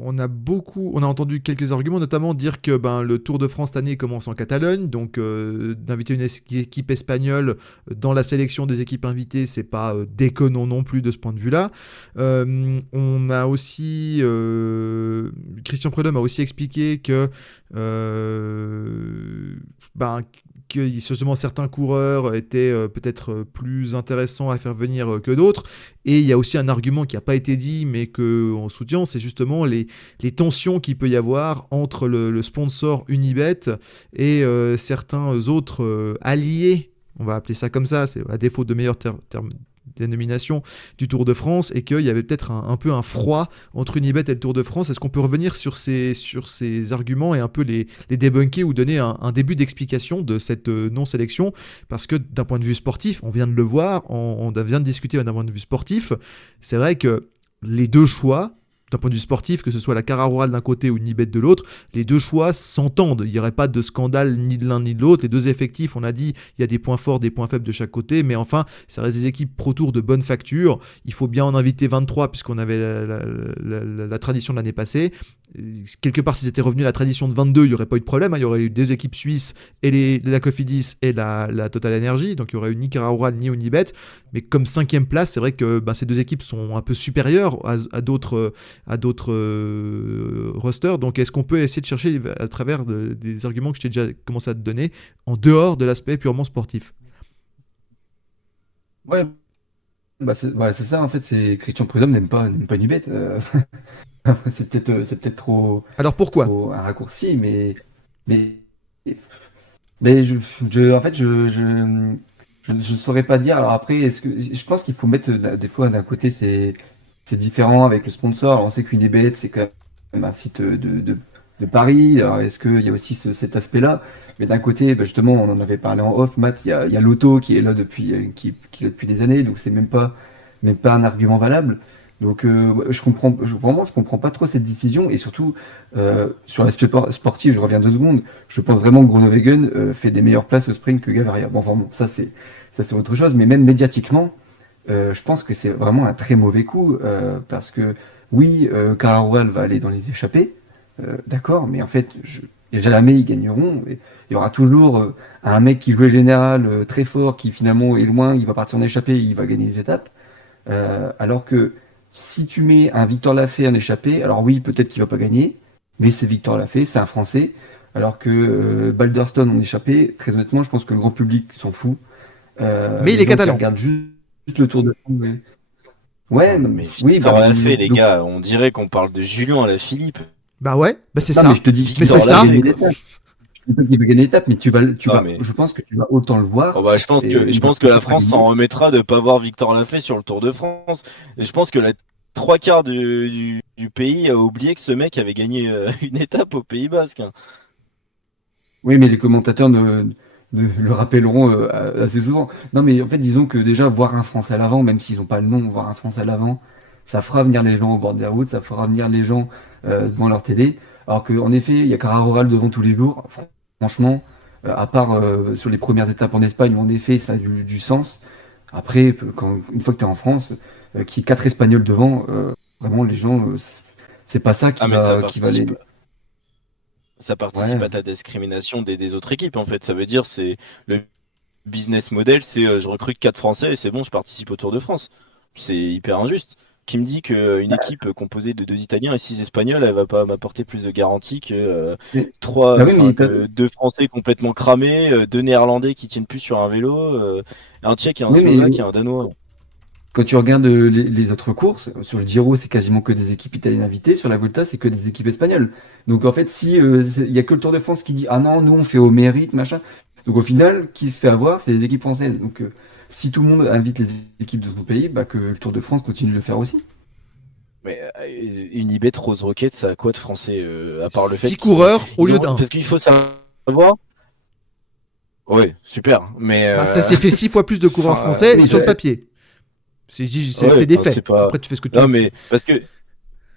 entendu quelques arguments, notamment dire que le Tour de France cette année commence en Catalogne, donc d'inviter une équipe espagnole dans la sélection des équipes invitées, c'est pas déconnant non plus de ce point de vue-là. On a aussi Christian Prudhomme a aussi expliqué que justement certains coureurs étaient peut-être plus intéressants à faire venir que d'autres. Et il y a aussi un argument qui n'a pas été dit, mais qu'on soutient, c'est justement les tensions qu'il peut y avoir entre le sponsor Unibet et certains autres alliés, on va appeler ça comme ça, c'est à défaut de meilleurs termes dénomination du Tour de France, et qu'il y avait peut-être un peu un froid entre Unibet et le Tour de France. Est-ce qu'on peut revenir sur ces arguments et un peu les débunker ou donner un début d'explication de cette non-sélection? Parce que d'un point de vue sportif, on vient de le voir, on vient de discuter d'un point de vue sportif, c'est vrai que les deux choix, d'un point de vue sportif, que ce soit la Cararual d'un côté ou Nibet de l'autre, les deux choix s'entendent. Il n'y aurait pas de scandale ni de l'un ni de l'autre. Les deux effectifs, on a dit, il y a des points forts, des points faibles de chaque côté, mais enfin, ça reste des équipes Pro Tour de bonne facture. Il faut bien en inviter 23 puisqu'on avait la tradition de l'année passée. Quelque part, si c'était revenu à la tradition de 22, il n'y aurait pas eu de problème, hein. Il y aurait eu deux équipes suisses, et la Cofidis et la Total Energy, donc il n'y aurait eu ni Cararual ni Unibet. Mais comme 5e place, c'est vrai que ces deux équipes sont un peu supérieures à d'autres rosters. Donc est-ce qu'on peut essayer de chercher à travers des arguments que je t'ai déjà commencé à te donner en dehors de l'aspect purement sportif? Ouais, c'est ça en fait, c'est Christian Prudhomme n'aime pas Nibet. C'est peut-être trop, Alors pourquoi? trop un raccourci, mais, mais en fait, je saurais pas dire. Alors après, je pense qu'il faut mettre des fois d'un côté, c'est différent avec le sponsor. Alors, on sait qu'Unibet, c'est quand même un site de Paris. Alors, est-ce qu'il y a aussi cet aspect-là? Mais d'un côté, justement, on en avait parlé en off, Matt, il y a Lotto qui est là qui est là depuis des années, donc c'est même pas un argument valable. Donc vraiment, je comprends pas trop cette décision, et surtout sur l'aspect sportif, je reviens 2 secondes. Je pense vraiment que Groenewegen fait des meilleures places au sprint que Gaviria. Bon, enfin bon, ça c'est autre chose, mais même médiatiquement, je pense que c'est vraiment un très mauvais coup, parce que oui, Cararual va aller dans les échappées, d'accord, mais en fait, jamais ils gagneront. Et il y aura toujours un mec qui jouait général très fort, qui finalement est loin, il va partir en échappée, il va gagner les étapes. Alors que si tu mets un Victor Lafay en échappée, alors oui, peut-être qu'il va pas gagner, mais c'est Victor Lafay, c'est un Français. Alors que Balderstone en échappée, très honnêtement, je pense que le grand public s'en fout. Mais il Les est gens qui catalan. regardent juste le Tour de France. Ouais, Non, non, mais oui, Victor Lafay, les gars, on dirait qu'on parle de Julien Alaphilippe. Bah ouais, c'est non, mais ça. je te dis, Mais Victor c'est ça. Lafay, quoi. Je dis pas qu'il va gagner l'étape, mais Non, mais je pense que tu vas autant le oh voir. bah, je pense Et que je il va pense que la peut-être pas France s'en gagner. remettra de pas voir Victor Lafay sur le Tour de France. Et je pense que la 3/4 du pays a oublié que ce mec avait gagné une étape au Pays Basque, hein. Oui, mais les commentateurs ne le rappelleront assez souvent. Non, mais en fait, disons que déjà, voir un Français à l'avant, même s'ils n'ont pas le nom, voir un Français à l'avant, ça fera venir les gens au bord des routes, ça fera venir les gens devant leur télé. Alors qu'en effet, il y a Carrera devant tous les jours. Franchement, à part sur les premières étapes en Espagne, où en effet, ça a du sens. Après, une fois que tu es en France, qu'il y ait quatre Espagnols devant, vraiment, les gens, c'est pas ça Ah, mais ça qui va participe. les. Ça participe à Ouais. ta discrimination des autres équipes en fait. Ça veut dire c'est le business model, c'est je recrute 4 Français et c'est bon, je participe au Tour de France. C'est hyper injuste. Qui me dit qu'une équipe composée de 2 Italiens et 6 Espagnols, elle va pas m'apporter plus de garanties que Mais, trois, bah oui, enfin que 2 Français complètement cramés, 2 Néerlandais qui tiennent plus sur un vélo, un Tchèque et un oui, mais Slovaque et un Danois. quand tu regardes les autres courses, sur le Giro, c'est quasiment que des équipes italiennes invitées. Sur la Volta, c'est que des équipes espagnoles. Donc en fait, si il y a que le Tour de France qui dit ah non, nous on fait au mérite, machin. Donc au final, qui se fait avoir, c'est les équipes françaises. Donc si tout le monde invite les équipes de son pays, bah que le Tour de France continue de le faire aussi. Mais Unibet, Rose Rocket, ça a quoi de français à part le fait 6 qu'ils ont, coureurs au lieu d'un. parce qu'il faut savoir. Ouais, super. Mais Bah, ça s'est fait 6 fois plus de coureurs enfin, français Oui, sur le papier. C'est ouais, des enfin, c'est faits. pas. Après, tu fais ce que tu veux Non, de ça. mais parce que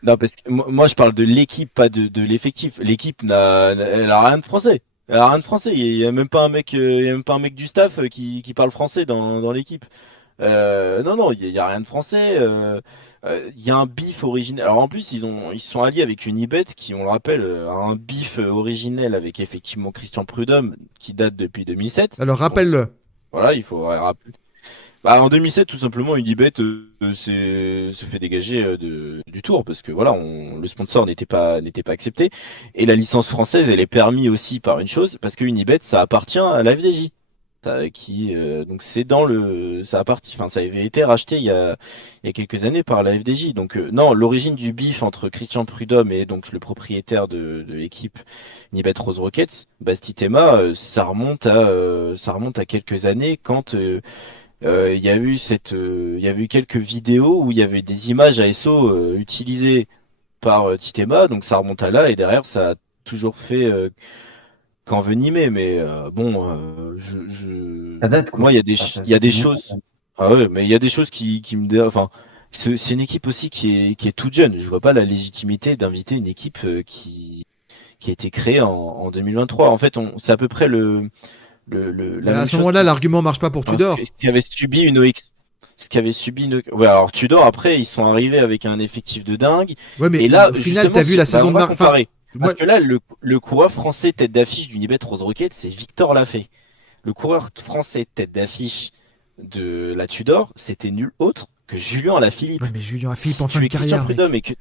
non, parce que moi je parle de l'équipe, pas de l'effectif. L'équipe elle a rien de français. Elle a rien de français. Il y a même pas un mec, il y a même pas un mec du staff qui parle français dans l'équipe. Non, non, il y a rien de français. Il y a un bif originel. Alors en plus, ils se sont alliés avec Unibet, qui, on le rappelle, a un bif originel avec effectivement Christian Prudhomme, qui date depuis 2007. Alors, Donc rappelle-le. voilà, il faut rappeler. Bah, en 2007, tout simplement, Unibet se fait dégager du tour parce que voilà, le sponsor n'était pas accepté et la licence française, elle est permise aussi par une chose parce que Unibet, ça appartient à la FDJ. Donc c'est dans le ça appartient, enfin ça avait été racheté il y a quelques années par la FDJ. Donc non, l'origine du bif entre Christian Prudhomme et donc le propriétaire de l'équipe Unibet Rose Rockets, Basti Tema, ça remonte à quelques années quand il y a eu il y avait eu quelques vidéos où il y avait des images ASO utilisées par Titema, donc ça remonte à là et derrière ça a toujours fait qu'envenimer, mais bon, Ça date quoi. moi Ah, il y a ça fait des longtemps. choses, ah ouais, mais il y a des choses qui me, enfin, c'est une équipe aussi qui est toute jeune. Je vois pas la légitimité d'inviter une équipe qui a été créée en 2023. En fait, c'est à peu près la Mais à même ce chose moment-là, l'argument marche pas pour enfin, Tudor. ce qui avait subi une OX. Ce qui avait subi une. Ouais, alors Tudor, après, ils sont arrivés avec un effectif de dingue. Ouais, mais Et là, au final, justement, t'as vu la bah, saison on de va Mar... Enfin, comparer. moi, Parce que là, le coureur français tête d'affiche d'Unibet Rose Rocket, c'est Victor Lafay. Le coureur français tête d'affiche de la Tudor, c'était nul autre que Julien Alaphilippe. ouais, mais Julien Philippe Si en fin tu de es Christian carrière, Prudhomme mec. et que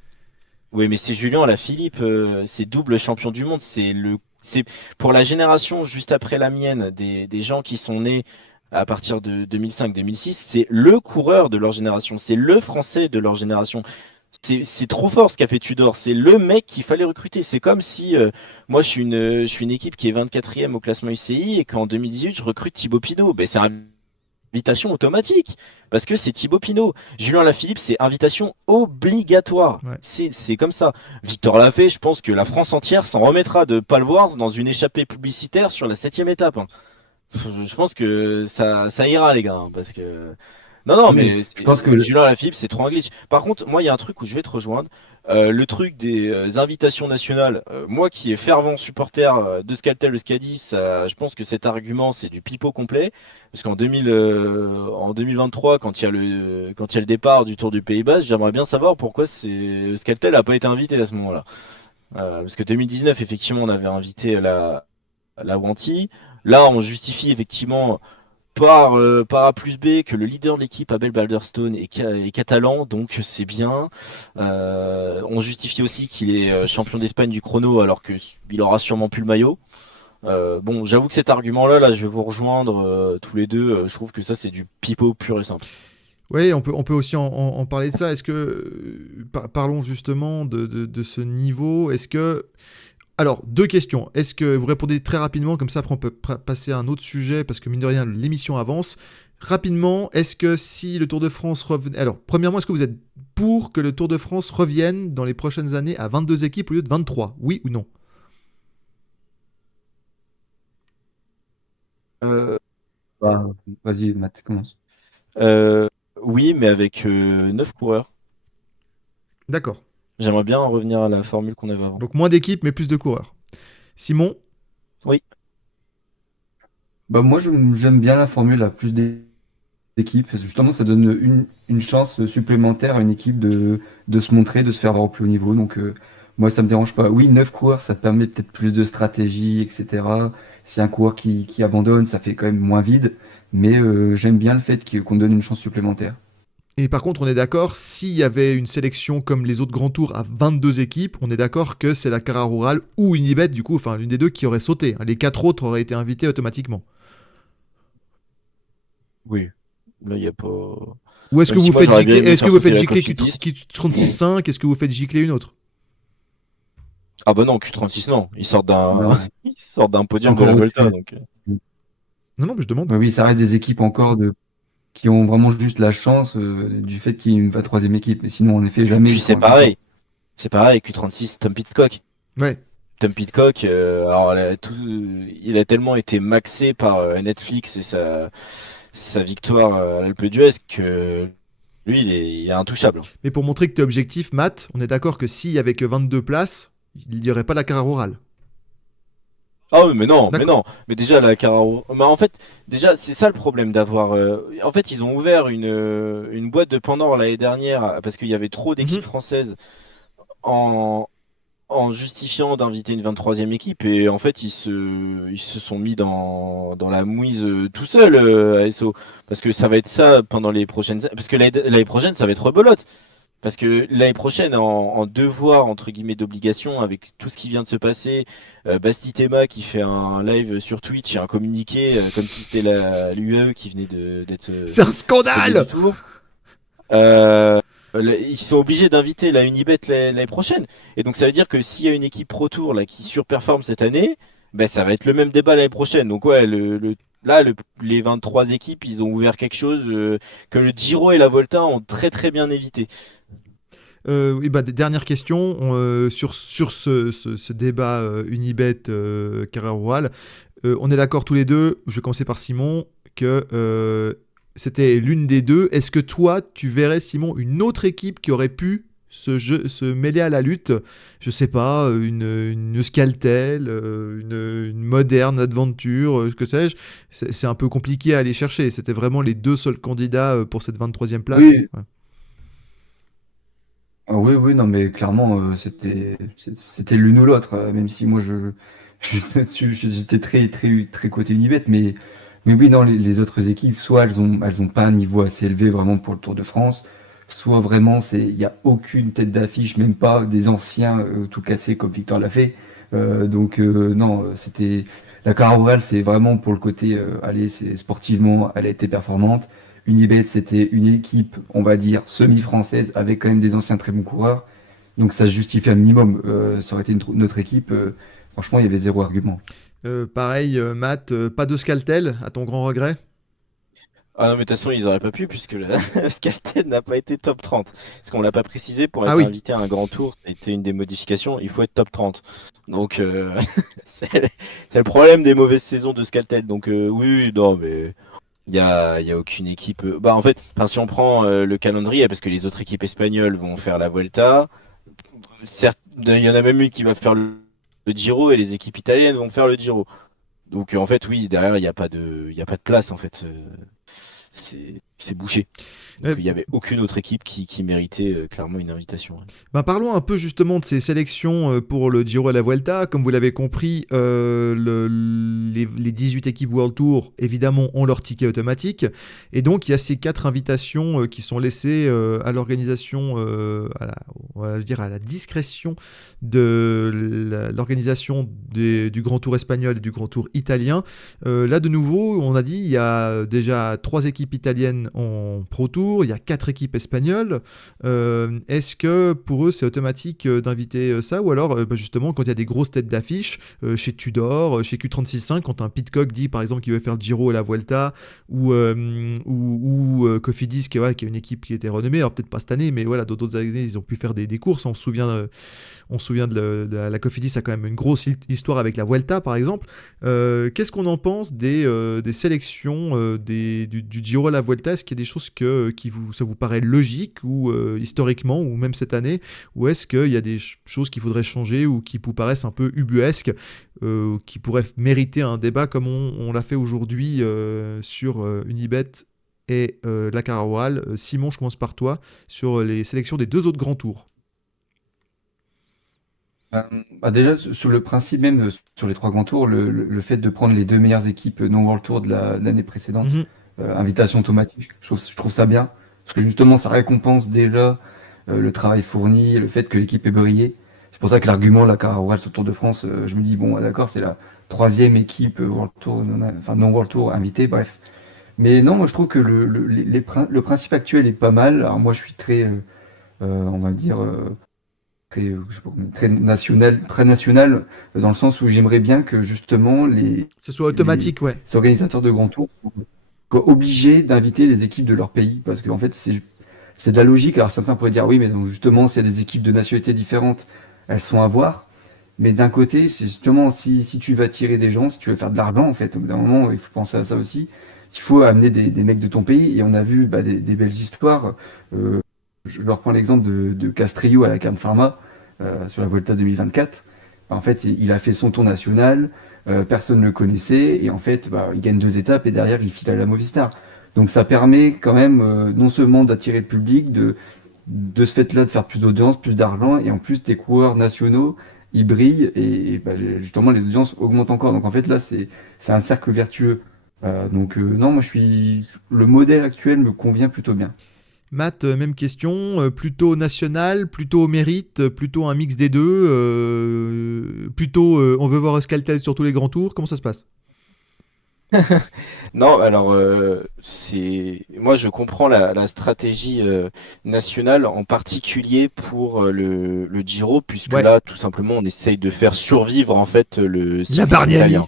oui, mais c'est Julien Alaphilippe, c'est double champion du monde. C'est pour la génération juste après la mienne, des gens qui sont nés à partir de 2005-2006, c'est le coureur de leur génération, c'est le Français de leur génération. C'est trop fort ce qu'a fait Tudor, c'est le mec qu'il fallait recruter. C'est comme si moi je suis une équipe qui est 24e au classement UCI et qu'en 2018 je recrute Thibaut Pinot. Ben, c'est invitation automatique parce que c'est Thibaut Pinot. Julien Lafilippe, c'est invitation obligatoire. Ouais. C'est comme ça. Victor Lafay, je pense que la France entière s'en remettra de pas le voir dans une échappée publicitaire sur la 7e étape, hein. Je pense que ça ira les gars, hein, parce que non, non, Oui, mais mais je pense que Julien Lafilippe, c'est trop un glitch. Par contre, moi, il y a un truc où je vais te rejoindre. Le truc des invitations nationales, moi qui est fervent supporter de Skaltel, le Scadi, je pense que cet argument, c'est du pipeau complet. Parce en 2023, quand il y a le départ du Tour du Pays Basque, j'aimerais bien savoir pourquoi Skaltel n'a pas été invité à ce moment-là. Parce que 2019, effectivement, on avait invité la Wanty. Là, on justifie effectivement par A plus B que le leader de l'équipe, Abel Balderstone, est catalan, donc c'est bien. On justifie aussi qu'il est champion d'Espagne du chrono alors qu'il aura sûrement plus le maillot. Bon, j'avoue que cet argument-là, là, je vais vous rejoindre tous les deux. Je trouve que ça, c'est du pipeau pur et simple. Oui, on peut aussi en parler de ça. Est-ce que. Parlons justement de ce niveau. Est-ce que. Alors, deux questions. Est-ce que vous répondez très rapidement, comme ça après on peut passer à un autre sujet, parce que mine de rien, l'émission avance. Rapidement, est-ce que si le Tour de France revenait... Alors, premièrement, est-ce que vous êtes pour que le Tour de France revienne dans les prochaines années à 22 équipes au lieu de 23? Oui ou non? Euh, bah, vas-y, Matt, commence. euh, oui, mais avec 9 coureurs. D'accord. J'aimerais bien revenir à la formule qu'on avait avant. Donc moins d'équipes, mais plus de coureurs. Simon? Oui, Bah, moi, j'aime bien la formule à plus d'équipes, parce que justement, ça donne une chance supplémentaire à une équipe de se montrer, de se faire voir au plus haut niveau. Donc, moi, ça me dérange pas. Oui, 9 coureurs, ça permet peut-être plus de stratégie, etc. Si un coureur qui abandonne, ça fait quand même moins vide. Mais j'aime bien le fait qu'on donne une chance supplémentaire. Et par contre, on est d'accord, s'il y avait une sélection comme les autres grands tours à 22 équipes, on est d'accord que c'est la Cara Rural ou Unibet, du coup, enfin l'une des deux qui aurait sauté. Les 4 autres auraient été invités automatiquement. oui. Là, il n'y a pas. Ou est-ce que Même si vous moi, faites j'aurais bien gicler, aimé est-ce que faire vous sauter faites la gicler Cofidis. Q36.5? Est-ce que vous faites gicler une autre? Ah bah non, Q36, non. Ils sortent d'un Non, ils sortent d'un c'est podium de encore la Volta, au-dessus. donc. Non, non, mais je demande. Ouais, oui, ça reste des équipes encore qui ont vraiment juste la chance du fait qu'il y ait une 23e équipe. Mais sinon, en effet, jamais Puis ils sont invités. c'est pareil, Q36, Tom Pidcock. Ouais. Tom Pidcock, alors il a tellement été maxé par Netflix et sa victoire à l'Alpe d'Huez que lui, il est intouchable. Mais pour montrer que tu es objectif, Matt, on est d'accord que s'il y avait que 22 places, il n'y aurait pas la Cara Rural. Ah oui, mais non, mais D'accord. non. Mais déjà, la Carraro. Mais en fait, déjà, c'est ça le problème d'avoir. En fait, ils ont ouvert une boîte de Pandore l'année dernière parce qu'il y avait trop d'équipes Mhm. françaises en, en justifiant d'inviter une 23e équipe. Et en fait, ils se sont mis dans la mouise tout seuls, ASO. Parce que ça va être ça pendant les prochaines. Parce que l'année prochaine, ça va être rebelote. Parce que l'année prochaine, en devoir, entre guillemets, d'obligation, avec tout ce qui vient de se passer, Basti Tema qui fait un live sur Twitch et un communiqué, comme si c'était l'UAE qui venait d'être C'est un disponible du scandale. tour, ils sont obligés d'inviter la Unibet l'année prochaine. Et donc ça veut dire que s'il y a une équipe Pro Tour là, qui surperforme cette année, ben, ça va être le même débat l'année prochaine. Donc ouais, là, les 23 équipes, ils ont ouvert quelque chose que le Giro et la Volta ont très très bien évité. Oui, bah, dernière question sur ce débat Unibet Cara Rural. On est d'accord tous les deux, je vais commencer par Simon, que c'était l'une des deux. Est-ce que toi, tu verrais, Simon, une autre équipe qui aurait pu se mêler à la lutte? Je sais pas, une Euskaltel, une moderne Adventure, que sais-je. C'est un peu compliqué à aller chercher. C'était vraiment les deux seuls candidats pour cette 23e place. Oui, Ouais. ah oui, oui, non, mais clairement, c'était l'une ou l'autre, même si moi, j'étais très, très, très côté Unibet, mais oui, non, les autres équipes, soit elles ont pas un niveau assez élevé vraiment pour le Tour de France, soit vraiment, il y a aucune tête d'affiche, même pas des anciens tout cassés comme Victor l'a fait. Donc, non, la Caraboral, c'est vraiment pour le côté, allez, c'est sportivement, elle a été performante. Unibet, c'était une équipe, on va dire, semi-française, avec quand même des anciens très bons coureurs. Donc ça justifie un minimum. Ça aurait été notre équipe. Franchement, il y avait zéro argument. Pareil, Matt, pas de Skaltel, à ton grand regret? Ah non, mais de toute façon, ils auraient pas pu puisque la Skalten n'a pas été top 30. Parce qu'on l'a pas précisé, pour Ah être oui. invité à un grand tour, ça a été une des modifications, il faut être top 30. Donc, c'est c'est le problème des mauvaises saisons de Skalten. Donc, oui, oui, non, mais il y a aucune équipe. Bah, en fait, enfin, si on prend le calendrier, parce que les autres équipes espagnoles vont faire la Vuelta, certes, il y en a même une qui va faire le Giro et les équipes italiennes vont faire le Giro. Donc, en fait, oui, derrière, il y a pas de place, en fait. C'est bouché. Donc Euh, il n'y avait aucune autre équipe qui méritait clairement une invitation. Ouais. Ben, parlons un peu justement de ces sélections pour le Giro et la Vuelta. Comme vous l'avez compris, les 18 équipes World Tour, évidemment, ont leur ticket automatique. Et donc, il y a ces 4 invitations qui sont laissées à l'organisation, on va dire à la discrétion de l'organisation du Grand Tour espagnol et du Grand Tour italien. Là, de nouveau, on a dit, il y a déjà 3 équipes italiennes en Pro Tour, il y a 4 équipes espagnoles. Est-ce que pour eux c'est automatique d'inviter ça, ou alors bah, justement quand il y a des grosses têtes d'affiche chez Tudor, chez Q36.5, quand un Pidcock dit par exemple qu'il veut faire le Giro et la Vuelta, ou Cofidis qui est une équipe qui était renommée, alors peut-être pas cette année, mais voilà, d'autres années ils ont pu faire des courses. On se souvient de la Cofidis a quand même une grosse histoire avec la Vuelta par exemple. Qu'est-ce qu'on en pense des sélections du Giro et la Vuelta? est-ce qu'il y a des choses ça vous paraît logique ou historiquement ou même cette année, ou est-ce qu'il y a des choses qu'il faudrait changer ou qui vous paraissent un peu ubuesques, qui pourraient mériter un débat comme on l'a fait aujourd'hui sur Unibet et la Cararoal. Simon, je commence par toi sur les sélections des 2 autres grands tours. Déjà, sur le principe même, sur les 3 grands tours, le fait de prendre les 2 meilleures équipes non World Tour de l'année précédente, Mhm. invitation automatique, je trouve ça bien. Parce que justement, ça récompense déjà le travail fourni, le fait que l'équipe ait brillé. C'est pour ça que l'argument, la Cararoual sur le Tour de France, je me dis, bon, d'accord, c'est la 3e équipe World Tour, enfin non World Tour invitée, bref. Mais non, moi je trouve que le principe actuel est pas mal. Alors moi je suis très, on va dire, je sais pas très national, dans le sens où j'aimerais bien que justement Ce soit les automatique, ouais. organisateurs de grands tours soient obligés d'inviter les équipes de leur pays, parce qu'en fait c'est de la logique. Alors certains pourraient dire oui, mais donc justement s'il y a des équipes de nationalités différentes, elles sont à voir. Mais d'un côté, c'est justement si tu veux attirer des gens, si tu veux faire de l'argent, en fait, au bout d'un moment, il faut penser à ça aussi. Il faut amener des mecs de ton pays, et on a vu des belles histoires. Euh, je leur prends l'exemple de Castrillo à la Carne Pharma sur la Volta 2024. En fait, il a fait son tour national, personne ne le connaissait, et en fait, il gagne 2 étapes, et derrière, il file à la Movistar. Donc ça permet quand même non seulement d'attirer le public, de ce fait-là de faire plus d'audience, plus d'argent, et en plus tes coureurs nationaux, ils brillent, et justement les audiences augmentent encore. Donc en fait là, c'est un cercle vertueux. Donc non, moi le modèle actuel me convient plutôt bien. Matt, même question, plutôt national, plutôt au mérite, plutôt un mix des deux, plutôt on veut voir Euskaltel sur tous les grands tours, comment ça se passe? Non, alors c'est moi je comprends la stratégie nationale en particulier pour le Giro, puisque Ouais, là tout simplement on essaye de faire survivre en fait le la cyclisme italien. Bargnani.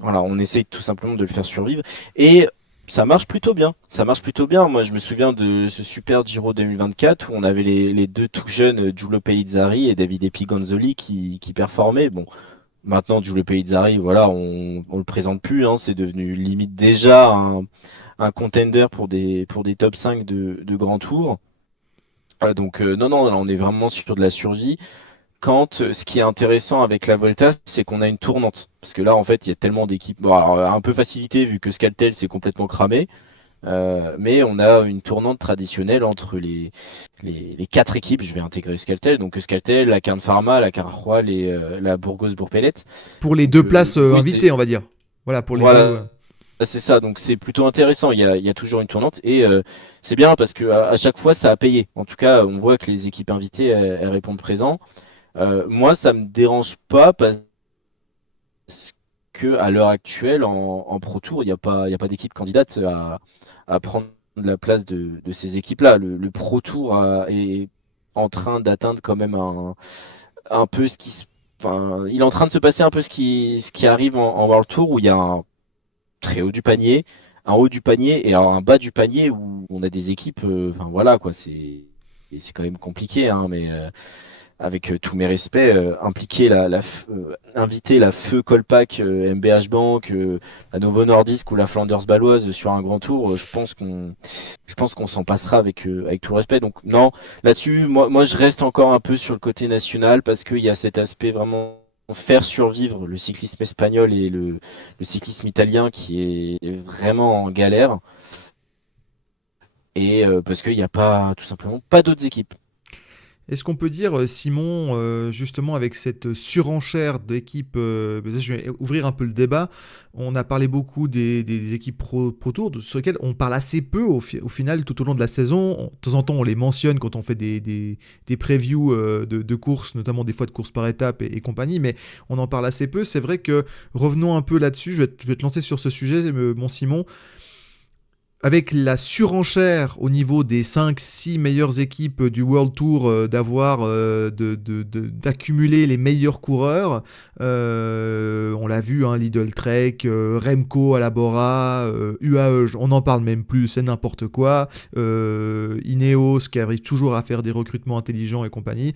Voilà, on essaye tout simplement de le faire survivre et ça marche plutôt bien. Ça marche plutôt bien. Moi je me souviens de ce super Giro 2024 où on avait les deux tout jeunes Giulio Pellizzari et Davide Pigonzoli qui performaient. Bon, maintenant, Giulio Pellizzari, voilà, on le présente plus, hein, c'est devenu limite déjà un contender pour des top 5 de Grand Tour. Donc non, non, là, on est vraiment sur de la survie. Quand ce qui est intéressant avec la Volta, c'est qu'on a une tournante. Parce que là, en fait, il y a tellement d'équipes. Bon, alors, un peu facilité vu que Skaltel c'est complètement cramé. Mais on a une tournante traditionnelle entre les 4 équipes. Je vais intégrer Skaltel. Donc Skaltel, la Cairn Pharma, la Carajual et la Burgos Bourg-Pellet. Pour les Donc 2 places oui, invitées, on va dire. Voilà, pour les deux. voilà, c'est ça. Donc c'est plutôt intéressant. Il y a toujours une tournante et c'est bien parce que à chaque fois ça a payé. En tout cas, on voit que les équipes invitées elles répondent présent. Moi, ça me dérange pas parce que à l'heure actuelle en Pro Tour, il y a pas d'équipe candidate à prendre la place de ces équipes-là. Le Pro Tour est en train d'atteindre quand même un peu ce qui se Enfin, il est en train de se passer un peu ce qui arrive en World Tour où il y a un très haut du panier, un haut du panier et un bas du panier où on a des équipes. Enfin voilà quoi, c'est quand même compliqué, hein, mais avec tous mes respects, inviter la Feu Colpack, MBH Bank, la Novo Nordisk ou la Flanders Baloise sur un grand tour, je pense qu'on s'en passera avec tout le respect. Donc non, là-dessus, moi je reste encore un peu sur le côté national parce qu'il y a cet aspect vraiment faire survivre le cyclisme espagnol et le cyclisme italien qui est vraiment en galère et parce qu'il n'y a pas tout simplement pas d'autres équipes. Est-ce qu'on peut dire, Simon, justement avec cette surenchère d'équipes, je vais ouvrir un peu le débat, on a parlé beaucoup des équipes Pro Tour, sur lesquelles on parle assez peu au final tout au long de la saison. De temps en temps, on les mentionne quand on fait des previews de courses, notamment des fois de courses par étapes et compagnie, mais on en parle assez peu. C'est vrai que, revenons un peu là-dessus, je vais te lancer sur ce sujet, mon Simon. Avec la surenchère au niveau des 5-6 meilleures équipes du World Tour, d'accumuler les meilleurs coureurs, on l'a vu, hein, Lidl Trek, Remco à la Bora, UAE, on n'en parle même plus, c'est n'importe quoi, Ineos qui arrive toujours à faire des recrutements intelligents et compagnie.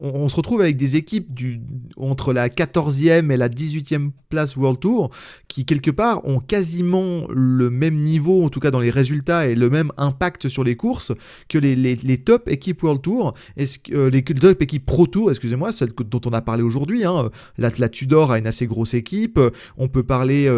on se retrouve avec des équipes entre la 14e et la 18e place World Tour qui, quelque part, ont quasiment le même niveau, en tout cas dans les résultats, et le même impact sur les courses que les top équipes World Tour, les top équipes Pro Tour, excusez-moi, celles dont on a parlé aujourd'hui. La Tudor a une assez grosse équipe. On peut parler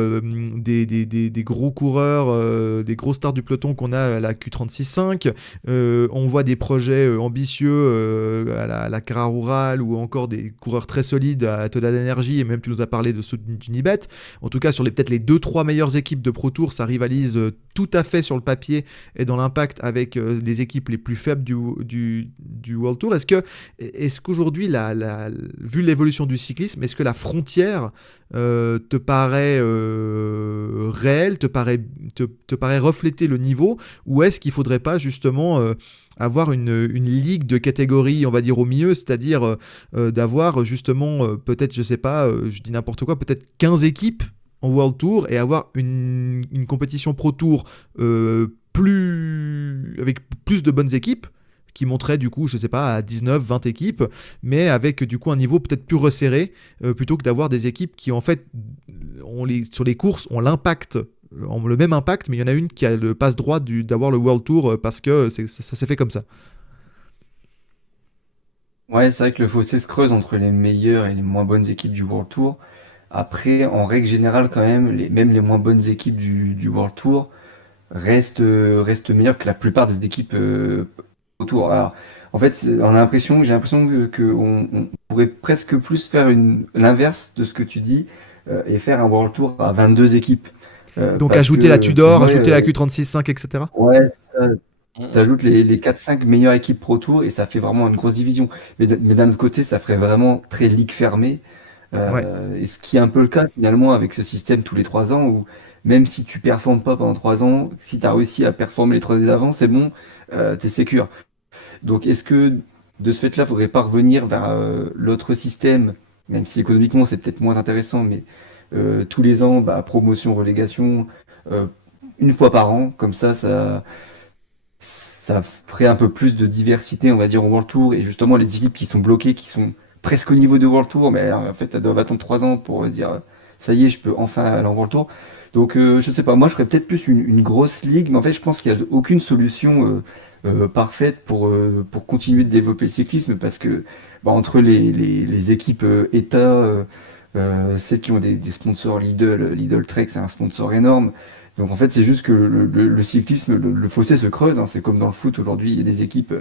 des gros coureurs, des gros stars du peloton qu'on a à la Q36.5. On voit des projets ambitieux à la Carrera Rural ou encore des coureurs très solides à Total Energy, et même tu nous as parlé de ceux d'Unibet. En tout cas, sur peut-être les 2-3 meilleures équipes de Pro Tour, ça rivalise tout à fait sur le papier et dans l'impact avec les équipes les plus faibles du World Tour. Est-ce qu'aujourd'hui, vu l'évolution du cyclisme, est-ce que la frontière te paraît réelle, te paraît refléter le niveau, ou est-ce qu'il ne faudrait pas justement avoir une ligue de catégories, on va dire, au milieu, c'est-à-dire d'avoir justement peut-être, je sais pas, je dis n'importe quoi, peut-être 15 équipes en World Tour et avoir une compétition Pro Tour avec plus de bonnes équipes qui monterait du coup, je sais pas, à 19, 20 équipes, mais avec du coup un niveau peut-être plus resserré, plutôt que d'avoir des équipes qui en fait, sur les courses, ont le même impact, mais il y en a une qui a le passe-droit d'avoir le World Tour parce que ça s'est fait comme ça. Ouais, c'est vrai que le fossé se creuse entre les meilleures et les moins bonnes équipes du World Tour. Après, en règle générale, quand même, même les moins bonnes équipes du World Tour restent meilleures que la plupart des équipes autour. Alors, en fait, j'ai l'impression que on pourrait presque plus faire l'inverse de ce que tu dis et faire un World Tour à 22 équipes. Donc Parce ajouter la que pour Tudor, moi, ajouter la Q36.5, etc. ouais, Mhm. t'ajoutes les 4-5 meilleures équipes Pro Tour et ça fait vraiment une grosse division. Mais d'un autre côté, ça ferait vraiment très ligue fermée. Ouais. Et ce qui est un peu le cas finalement avec ce système tous les 3 ans où même si tu performes pas pendant 3 ans, si tu as réussi à performer les 3 années d'avant, c'est bon, t'es sécure. Donc est-ce que de ce fait-là, il faudrait pas revenir vers l'autre système, même si économiquement c'est peut-être moins intéressant, mais tous les ans, bah, promotion, relégation, euh, une fois par an, comme ça ferait un peu plus de diversité, on va dire, au World Tour. Et justement, les équipes qui sont bloquées, qui sont presque au niveau de World Tour, mais en fait, elles doivent attendre 3 ans pour se dire, ça y est, je peux enfin aller en World Tour. Donc, je sais pas, moi, je ferais peut-être plus une grosse ligue, mais en fait, je pense qu'il n'y a aucune solution parfaite pour continuer de développer le cyclisme, parce que bah, entre les équipes État, celles qui ont des sponsors Lidl Trek, c'est un sponsor énorme. Donc en fait, c'est juste que le cyclisme, le fossé se creuse, hein. C'est comme dans le foot aujourd'hui, il y a des équipes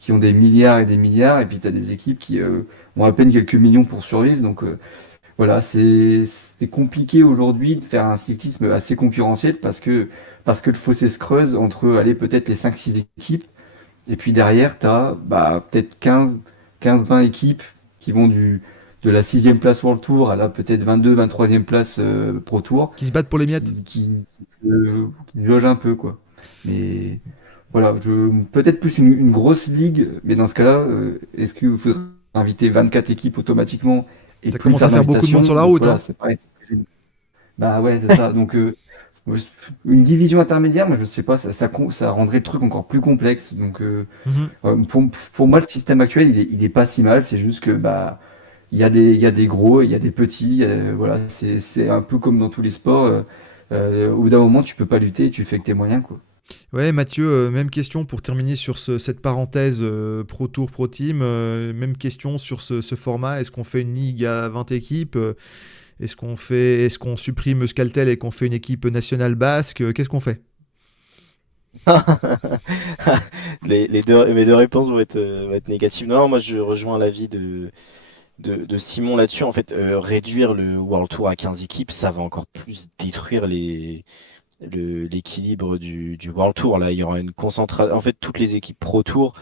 qui ont des milliards et des milliards, et puis tu as des équipes qui ont à peine quelques millions pour survivre. Donc voilà, c'est compliqué aujourd'hui de faire un cyclisme assez concurrentiel parce que le fossé se creuse entre, allez, peut-être les 5-6 équipes, et puis derrière, tu as bah, peut-être 15-20 équipes qui vont de la 6e place World Tour à la peut-être 22-23e place Pro Tour Qui se battent pour les miettes. qui loge un peu, quoi. Mais voilà, peut-être plus une grosse ligue, mais dans ce cas-là, est-ce qu'il faudrait inviter 24 équipes automatiquement et Ça plus commence à faire faire beaucoup de monde d'invitation? sur la Donc route, voilà, hein. c'est pareil. Bah ouais, c'est ça. Donc une division intermédiaire, mais je sais pas, ça rendrait le truc encore plus complexe. Donc Mhm. pour moi, le système actuel, il est pas si mal. C'est juste que bah il y a des gros, il y a des petits. Voilà, c'est un peu comme dans tous les sports. Au bout d'un moment, tu peux pas lutter, tu fais que tes moyens, quoi. Ouais, Mathieu, même question pour terminer sur cette parenthèse Pro Tour, Pro Team. Même question sur ce format. Est-ce qu'on fait une ligue à 20 équipes? Est-ce qu'on supprime Euskaltel et qu'on fait une équipe nationale basque? Qu'est-ce qu'on fait? Mes deux réponses vont être négatives. Non, moi je rejoins l'avis de Simon là-dessus. En fait, réduire le World Tour à 15 équipes, ça va encore plus détruire l'équilibre du World Tour. Là, il y aura une concentration. En fait, toutes les équipes Pro Tour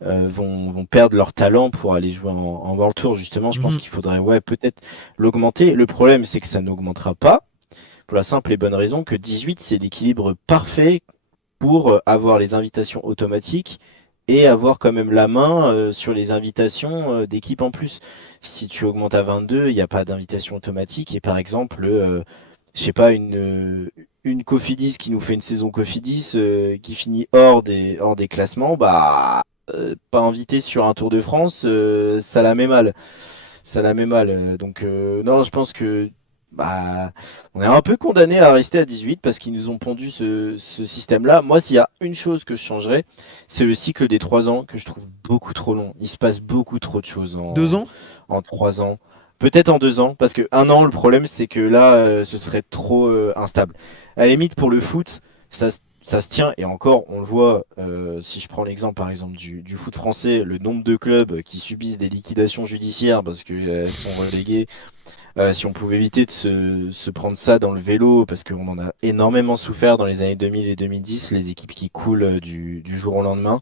vont perdre leur talent pour aller jouer en World Tour. Justement, je pense Mhm. qu'il faudrait ouais, peut-être l'augmenter. Le problème, c'est que ça n'augmentera pas, pour la simple et bonne raison que 18, c'est l'équilibre parfait pour avoir les invitations automatiques et avoir quand même la main sur les invitations d'équipes en plus. Si tu augmentes à 22, il n'y a pas d'invitation automatique et par exemple, je sais pas, une Cofidis qui nous fait une saison Cofidis qui finit hors des classements, bah pas invité sur un Tour de France, ça la met mal. Ça la met mal. Donc non, je pense que bah, on est un peu condamné à rester à 18 parce qu'ils nous ont pondu ce système-là. Moi, s'il y a une chose que je changerais, c'est le cycle des 3 ans que je trouve beaucoup trop long. Il se passe beaucoup trop de choses 2 ans? en 3 ans. Peut-être en 2 ans, parce que 1 an, le problème, c'est que là, ce serait trop instable. À la limite, pour le foot, ça se tient, et encore, on le voit, si je prends l'exemple, par exemple, du foot français, le nombre de clubs qui subissent des liquidations judiciaires parce qu'elles sont reléguées. Si on pouvait éviter de se prendre ça dans le vélo, parce qu'on en a énormément souffert dans les années 2000 et 2010, les équipes qui coulent du jour au lendemain.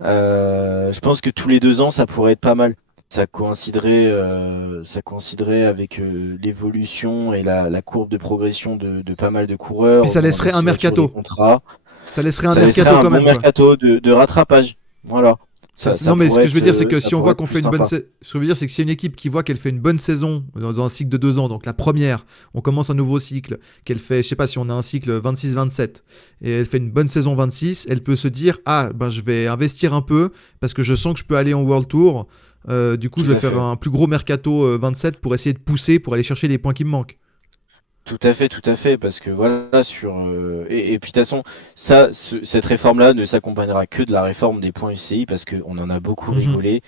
Je pense que tous les 2 ans, ça pourrait être pas mal. Ça coïnciderait avec l'évolution et la courbe de progression de pas mal de coureurs, Puis ça au moment laisserait des un signatures de mercato. contrats. Ça laisserait un Ça laisserait mercato un quand bon même, quoi. mercato de rattrapage. Voilà. Ça Non, mais ce que pourrait je veux dire, c'est que ça si on pourrait voit être qu'on plus fait une bonne sympa. ce que je veux dire, c'est que si une équipe qui voit qu'elle fait une bonne saison dans un cycle de 2 ans, donc la première, on commence un nouveau cycle, qu'elle fait, je sais pas si on a un cycle 26-27, et elle fait une bonne saison 26, elle peut se dire, ah, ben je vais investir un peu, parce que je sens que je peux aller en World Tour, du coup Tout je vais à fait, faire ouais. un plus gros mercato 27 pour essayer de pousser, pour aller chercher les points qui me manquent. Tout à fait, parce que voilà, et puis de toute façon, cette réforme-là ne s'accompagnera que de la réforme des points UCI, parce qu'on en a beaucoup Mhm. rigolé,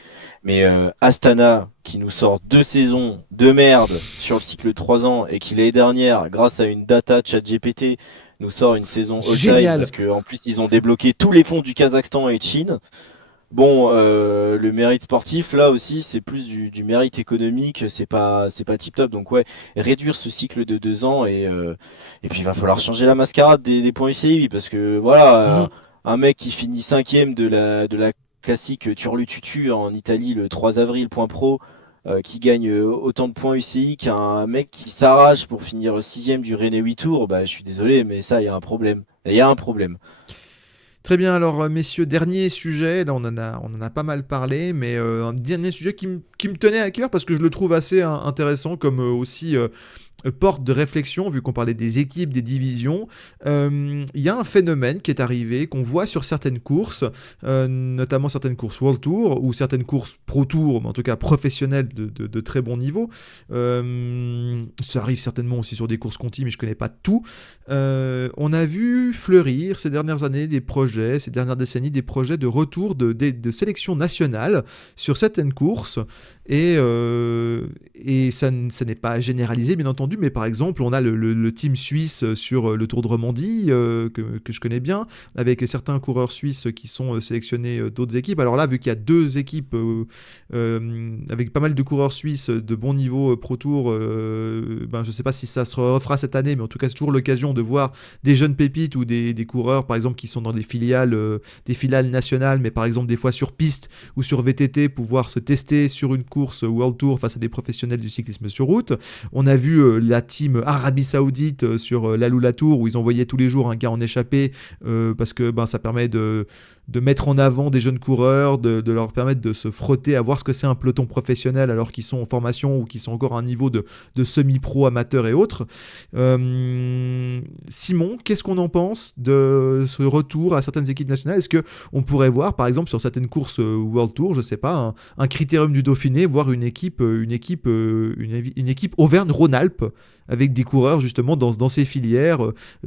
mais Astana, qui nous sort 2 saisons de merde sur le cycle de 3 ans, et qui l'année dernière, grâce à une data ChatGPT, nous sort une saison all-time, Génial. parce qu'en plus ils ont débloqué tous les fonds du Kazakhstan et de Chine. Bon, le mérite sportif, là aussi, c'est plus du mérite économique, c'est pas tip top. Donc ouais, réduire ce cycle de 2 ans et puis il va falloir changer la mascarade des points UCI, parce que voilà, Mhm. un mec qui finit cinquième de la classique Turlu-Tutu en Italie le 3 avril, point pro, qui gagne autant de points UCI qu'un mec qui s'arrache pour finir sixième du René 8 Tours, bah je suis désolé, mais ça, il y a un problème. Il y a un problème. Très bien, alors messieurs, dernier sujet, là on en a pas mal parlé, mais un dernier sujet qui me tenait à cœur parce que je le trouve assez intéressant comme aussi porte de réflexion, vu qu'on parlait des équipes, des divisions. Il y a un phénomène qui est arrivé, qu'on voit sur certaines courses, notamment certaines courses World Tour ou certaines courses Pro Tour, mais en tout cas professionnelles de très bon niveau. Ça arrive certainement aussi sur des courses Conti, mais je connais pas tout. On a vu fleurir ces dernières années des projets, ces dernières décennies, des projets de retour de sélection nationale sur certaines courses. Et ça n'est pas généralisé, bien entendu, mais par exemple, on a le team suisse sur le Tour de Romandie, que je connais bien, avec certains coureurs suisses qui sont sélectionnés d'autres équipes. Alors là, vu qu'il y a deux équipes avec pas mal de coureurs suisses de bon niveau Pro Tour, ben, je ne sais pas si ça se refera cette année, mais en tout cas, c'est toujours l'occasion de voir des jeunes pépites ou des coureurs, par exemple, qui sont dans des filiales nationales, mais par exemple, des fois sur piste ou sur VTT, pouvoir se tester sur une course World Tour face à des professionnels du cyclisme sur route. On a vu la team Arabie Saoudite sur l'Aloula Tour où ils envoyaient tous les jours un gars en échappée parce que ben, ça permet de mettre en avant des jeunes coureurs, de leur permettre de se frotter à voir ce que c'est un peloton professionnel alors qu'ils sont en formation ou qu'ils sont encore à un niveau de semi-pro, amateur et autres. Simon, qu'est-ce qu'on en pense de ce retour à certaines équipes nationales? Est-ce qu'on pourrait voir, par exemple, sur certaines courses World Tour, je sais pas, un critérium du Dauphiné, voir une équipe Auvergne-Rhône-Alpes avec des coureurs justement dans ces filières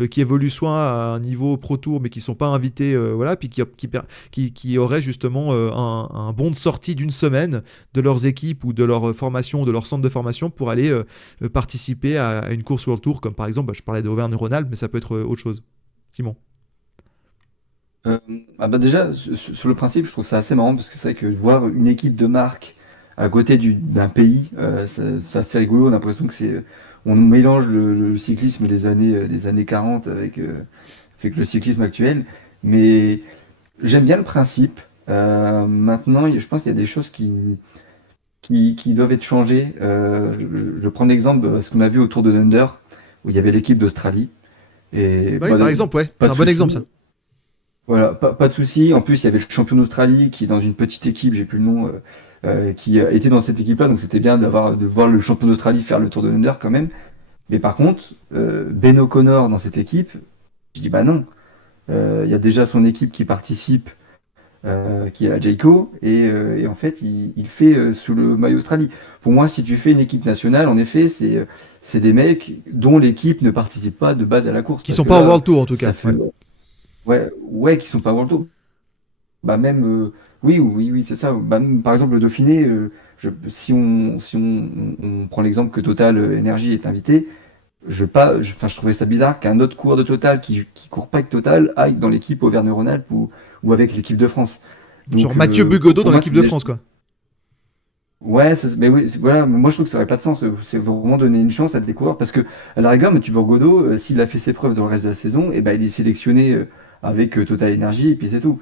qui évoluent soit à un niveau Pro Tour mais qui sont pas invités, voilà, puis qui auraient justement un bon de sortie d'une semaine de leurs équipes ou de leur formation, de leur centre de formation pour aller participer à une course World Tour, comme par exemple, bah, je parlais d'Auvergne-Rhône-Alpes, mais ça peut être autre chose. Simon. Euh, ah bah déjà, sur le principe, je trouve ça assez marrant parce que c'est vrai que voir une équipe de marque à côté d'un pays, c'est assez rigolo. On a l'impression que on mélange le cyclisme des années 40 avec le cyclisme actuel. Mais j'aime bien le principe. Maintenant, je pense qu'il y a des choses qui doivent être changées. Je prends l'exemple de ce qu'on a vu autour de Thunder, où il y avait l'équipe d'Australie. Et Bah oui, par exemple, ouais, pas c'est de un bon exemple souci. ça. Voilà, pas de souci. En plus, il y avait le champion d'Australie qui, dans une petite équipe, j'ai plus le nom, qui était dans cette équipe-là. Donc c'était bien de voir le champion d'Australie faire le Tour de Under quand même. Mais par contre, Ben O'Connor dans cette équipe, je dis bah non. Il y a déjà son équipe qui participe qui est la Jayco, et en fait, il fait sous le maillot Australie. Pour moi, si tu fais une équipe nationale, en effet, c'est des mecs dont l'équipe ne participe pas de base à la course, Qui parce sont que pas au là, World Tour en tout ça cas. fait Ouais. ouais, ouais, qui sont pas World Tour. Bah même, oui, oui, oui, c'est ça. Bah, même, par exemple, le Dauphiné, si on prend l'exemple que Total Energy est invité, enfin, je trouvais ça bizarre qu'un autre coureur de Total qui court pas avec Total aille dans l'équipe Auvergne-Rhône-Alpes ou avec l'équipe de France. Genre Donc Mathieu Bugodo pour dans moi, l'équipe c'est de déjà... France, quoi. Ouais, mais oui, voilà, moi je trouve que ça aurait pas de sens. C'est vraiment donner une chance à des coureurs parce que à la rigueur, Mathieu Burgodeau, s'il a fait ses preuves dans le reste de la saison, et ben il est sélectionné avec Total Energy et puis c'est tout.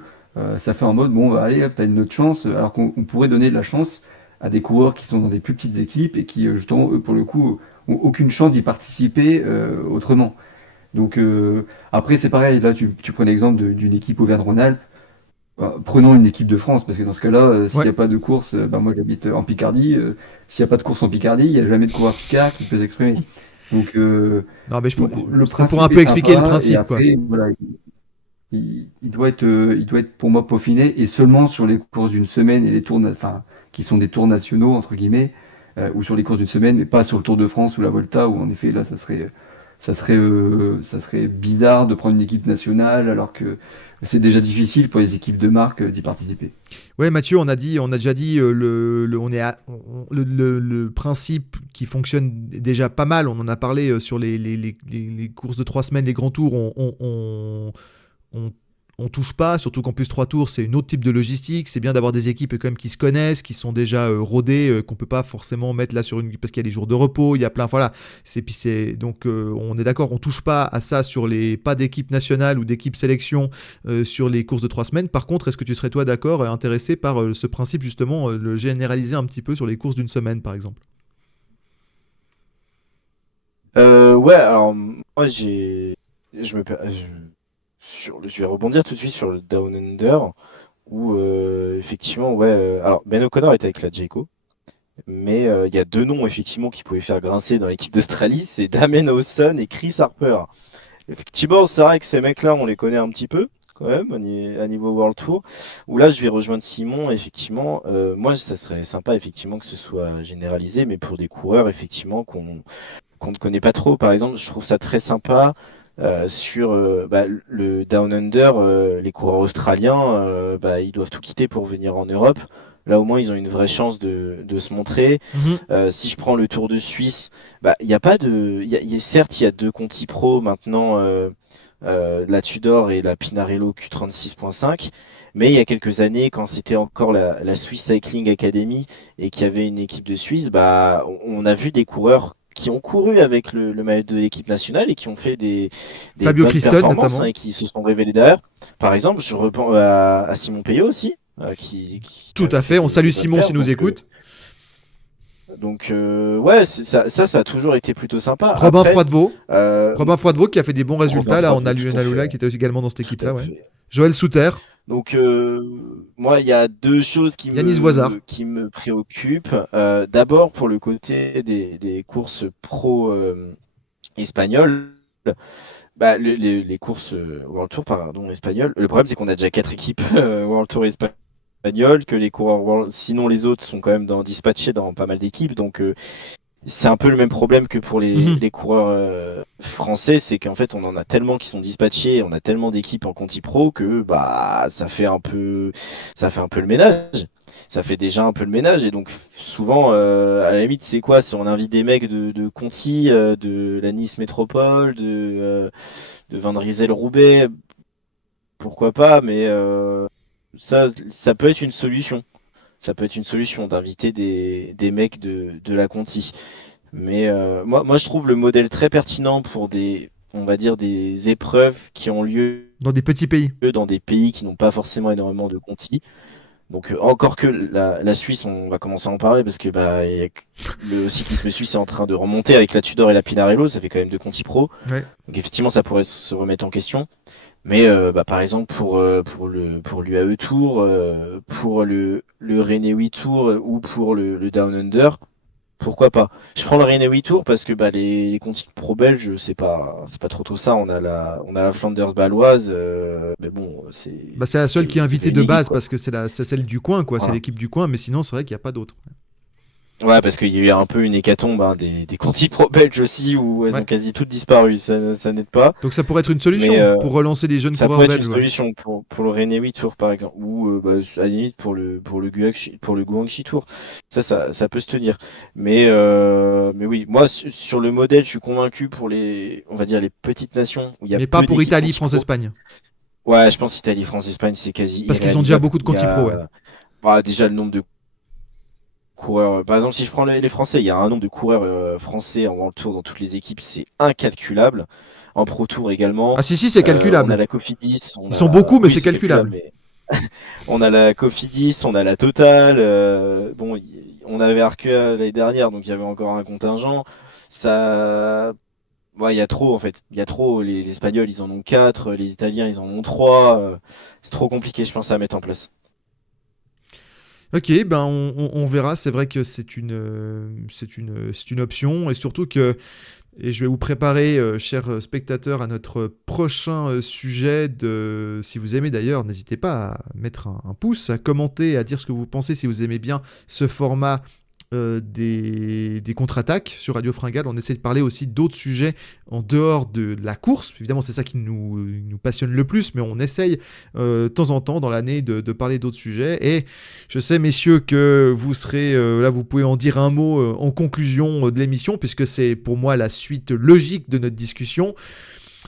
Ça fait en mode bon, bah, allez, hop, t'as une autre chance, alors qu'on pourrait donner de la chance à des coureurs qui sont dans des plus petites équipes et qui justement eux pour le coup ont aucune chance d'y participer autrement. Donc après c'est pareil, là tu prends l'exemple d'une équipe Auvergne-Rhône-Alpes. Prenons une équipe de France, parce que dans ce cas-là, s'il Ouais. n'y a pas de course, bah, moi j'habite en Picardie, s'il n'y a pas de course en Picardie, il n'y a jamais de coureur Picard qui peut s'exprimer. Donc, Non, mais donc le c'est pour un principe peu est expliquer le sympa, et principe, quoi. après, voilà, il doit être pour moi peaufiné, et seulement sur les courses d'une semaine et les tours, enfin, qui sont des tours nationaux, entre guillemets, ou sur les courses d'une semaine, mais pas sur le Tour de France ou la Volta, où en effet, là, ça serait bizarre de prendre une équipe nationale, alors que c'est déjà difficile pour les équipes de marque d'y participer. Ouais, Mathieu, on a déjà dit on est le principe qui fonctionne déjà pas mal. On en a parlé sur les courses de 3 semaines, les grands tours. On, on touche pas, surtout qu'en plus 3 tours, c'est une autre type de logistique. C'est bien d'avoir des équipes quand même qui se connaissent, qui sont déjà rodées, qu'on peut pas forcément mettre là sur une, parce qu'il y a des jours de repos, il y a plein, voilà. Donc on est d'accord, on touche pas à ça sur les pas d'équipe nationale ou d'équipe sélection sur les courses de 3 semaines. Par contre, est-ce que tu serais toi d'accord, intéressé par ce principe justement, le généraliser un petit peu sur les courses d'une semaine, par exemple? Ouais, alors moi je me, per- je vais rebondir tout de suite sur le Down Under où effectivement ouais, alors Ben O'Connor était avec la Jayco, mais il y a deux noms effectivement qui pouvaient faire grincer dans l'équipe d'Australie, c'est Damien Hawson et Chris Harper. Effectivement, c'est vrai que ces mecs-là, on les connaît un petit peu, quand même, à niveau World Tour. Où là, je vais rejoindre Simon, effectivement. Moi, ça serait sympa, effectivement, que ce soit généralisé, mais pour des coureurs, effectivement, qu'on ne connaît pas trop. Par exemple, je trouve ça très sympa sur bah, le Down Under, les coureurs australiens, bah, ils doivent tout quitter pour venir en Europe. Là, au moins, ils ont une vraie chance de se montrer. Mhm. Si je prends le Tour de Suisse, bah, il y a pas de, certes, il y a deux Conti Pro maintenant, la Tudor et la Pinarello Q36.5. Mais il y a quelques années, quand c'était encore la Swiss Cycling Academy et qu'il y avait une équipe de Suisse, bah, on a vu des coureurs qui ont couru avec le maillot de l'équipe nationale et qui ont fait des Fabio bonnes Christon performances, hein, notamment. et qui se sont révélés derrière. Par exemple, je reprends à Simon Payot aussi, qui Tout avait à fait fait. On des salue bonnes Simon s'il perfs. nous écoute. Ouais, ça a toujours été plutôt sympa. Robin Après, Froidevaux. euh, Robin Froidevaux qui a fait des bons Robin résultats. Là, on a Froidevaux, tout à Lionel Ola fait. qui était aussi également dans cette Tout à équipe-là, ouais. fait. Joël Souter. Donc, moi, il y y a deux choses Yanis Voisard. qui me préoccupent. D'abord, pour le côté des courses pro espagnoles, bah, les courses World Tour, pardon, espagnoles. Le problème, c'est qu'on a déjà quatre équipes World Tour espagnoles, que les coureurs sinon les autres sont quand même dispatchés dans pas mal d'équipes. Donc, c'est un peu le même problème que pour Mhm. les coureurs français, c'est qu'en fait on en a tellement qui sont dispatchés, on a tellement d'équipes en Conti Pro que bah ça fait un peu le ménage. Ça fait déjà un peu le ménage et donc souvent à la limite c'est quoi? Si on invite des mecs de Conti, de la Nice Métropole, de Van Rysel Roubaix, pourquoi pas, mais ça peut être une solution. Ça peut être une solution d'inviter des mecs de la Conti. Mais moi, je trouve le modèle très pertinent pour on va dire, des épreuves qui ont lieu Dans des petits pays. dans des pays qui n'ont pas forcément énormément de conti. Donc encore que la Suisse, on va commencer à en parler parce que bah, le cyclisme suisse est en train de remonter avec la Tudor et la Pinarello, ça fait quand même deux conti pro. Ouais. Donc effectivement, ça pourrait se remettre en question. Mais bah, par exemple pour l'UAE Tour, pour le Renewi Tour ou pour le Down Under. pourquoi pas. Je prends le Rennais Tour parce que les Conti pro belges, c'est pas trop ça. On a la Flanders baloise, mais bon, Bah, c'est la seule qui est ça fait invitée une de équipe base quoi. parce que c'est celle du coin, quoi. C'est Voilà. l'équipe du coin, mais sinon, c'est vrai qu'il n'y a pas d'autres. Ouais, parce qu'il y a eu un peu une hécatombe des Conti pro belges aussi où elles Ouais. ont quasi toutes disparu. Ça n'aide pas. Donc ça pourrait être une Mais solution pour relancer des jeunes ça coureurs pourrait être une belges. Ouais. solution pour le Rennais Tour par exemple, ou à la limite pour le Guangxi Tour. Ça peut se tenir. Mais oui, moi sur le modèle, je suis convaincu pour on va dire les petites nations où il y a Mais pas peu pour d'équipes Italie, Conti France, Pro. Espagne. Ouais, je pense Italie, France, Espagne, c'est quasi Parce qu'ils ont déjà irréalisable. beaucoup de Il y Conti Pro, ouais. a déjà le nombre de coureurs. Par exemple, si je prends les Français, il y a un nombre de coureurs français en World Tour dans toutes les équipes, c'est incalculable. En Pro Tour également. Ah si, si, c'est On a calculable. la Cofidis, Ils sont beaucoup, mais oui, c'est c'est calculable, calculable. mais on a la Cofidis, on a la Total. Bon, on avait Arkea l'année dernière, donc il y avait encore un contingent. Ça, ouais, il y a trop en fait. Il y a trop. Les Espagnols, ils en ont 4, les Italiens, ils en ont 3. C'est trop compliqué, je pense, à mettre en place. Ok, ben on verra. C'est vrai que c'est une option. Et surtout que, et je vais vous préparer, chers spectateurs, à notre prochain sujet. Si vous aimez d'ailleurs, n'hésitez pas à mettre un pouce, à commenter, à dire ce que vous pensez si vous aimez bien ce format des contre-attaques sur Radio Fringale. On essaie de parler aussi d'autres sujets en dehors de la course. Évidemment, c'est ça qui nous passionne le plus, mais on essaye de temps en temps dans l'année de parler d'autres sujets. Et je sais, messieurs, que vous serez là, vous pouvez en dire un mot en conclusion de l'émission, puisque c'est pour moi la suite logique de notre discussion.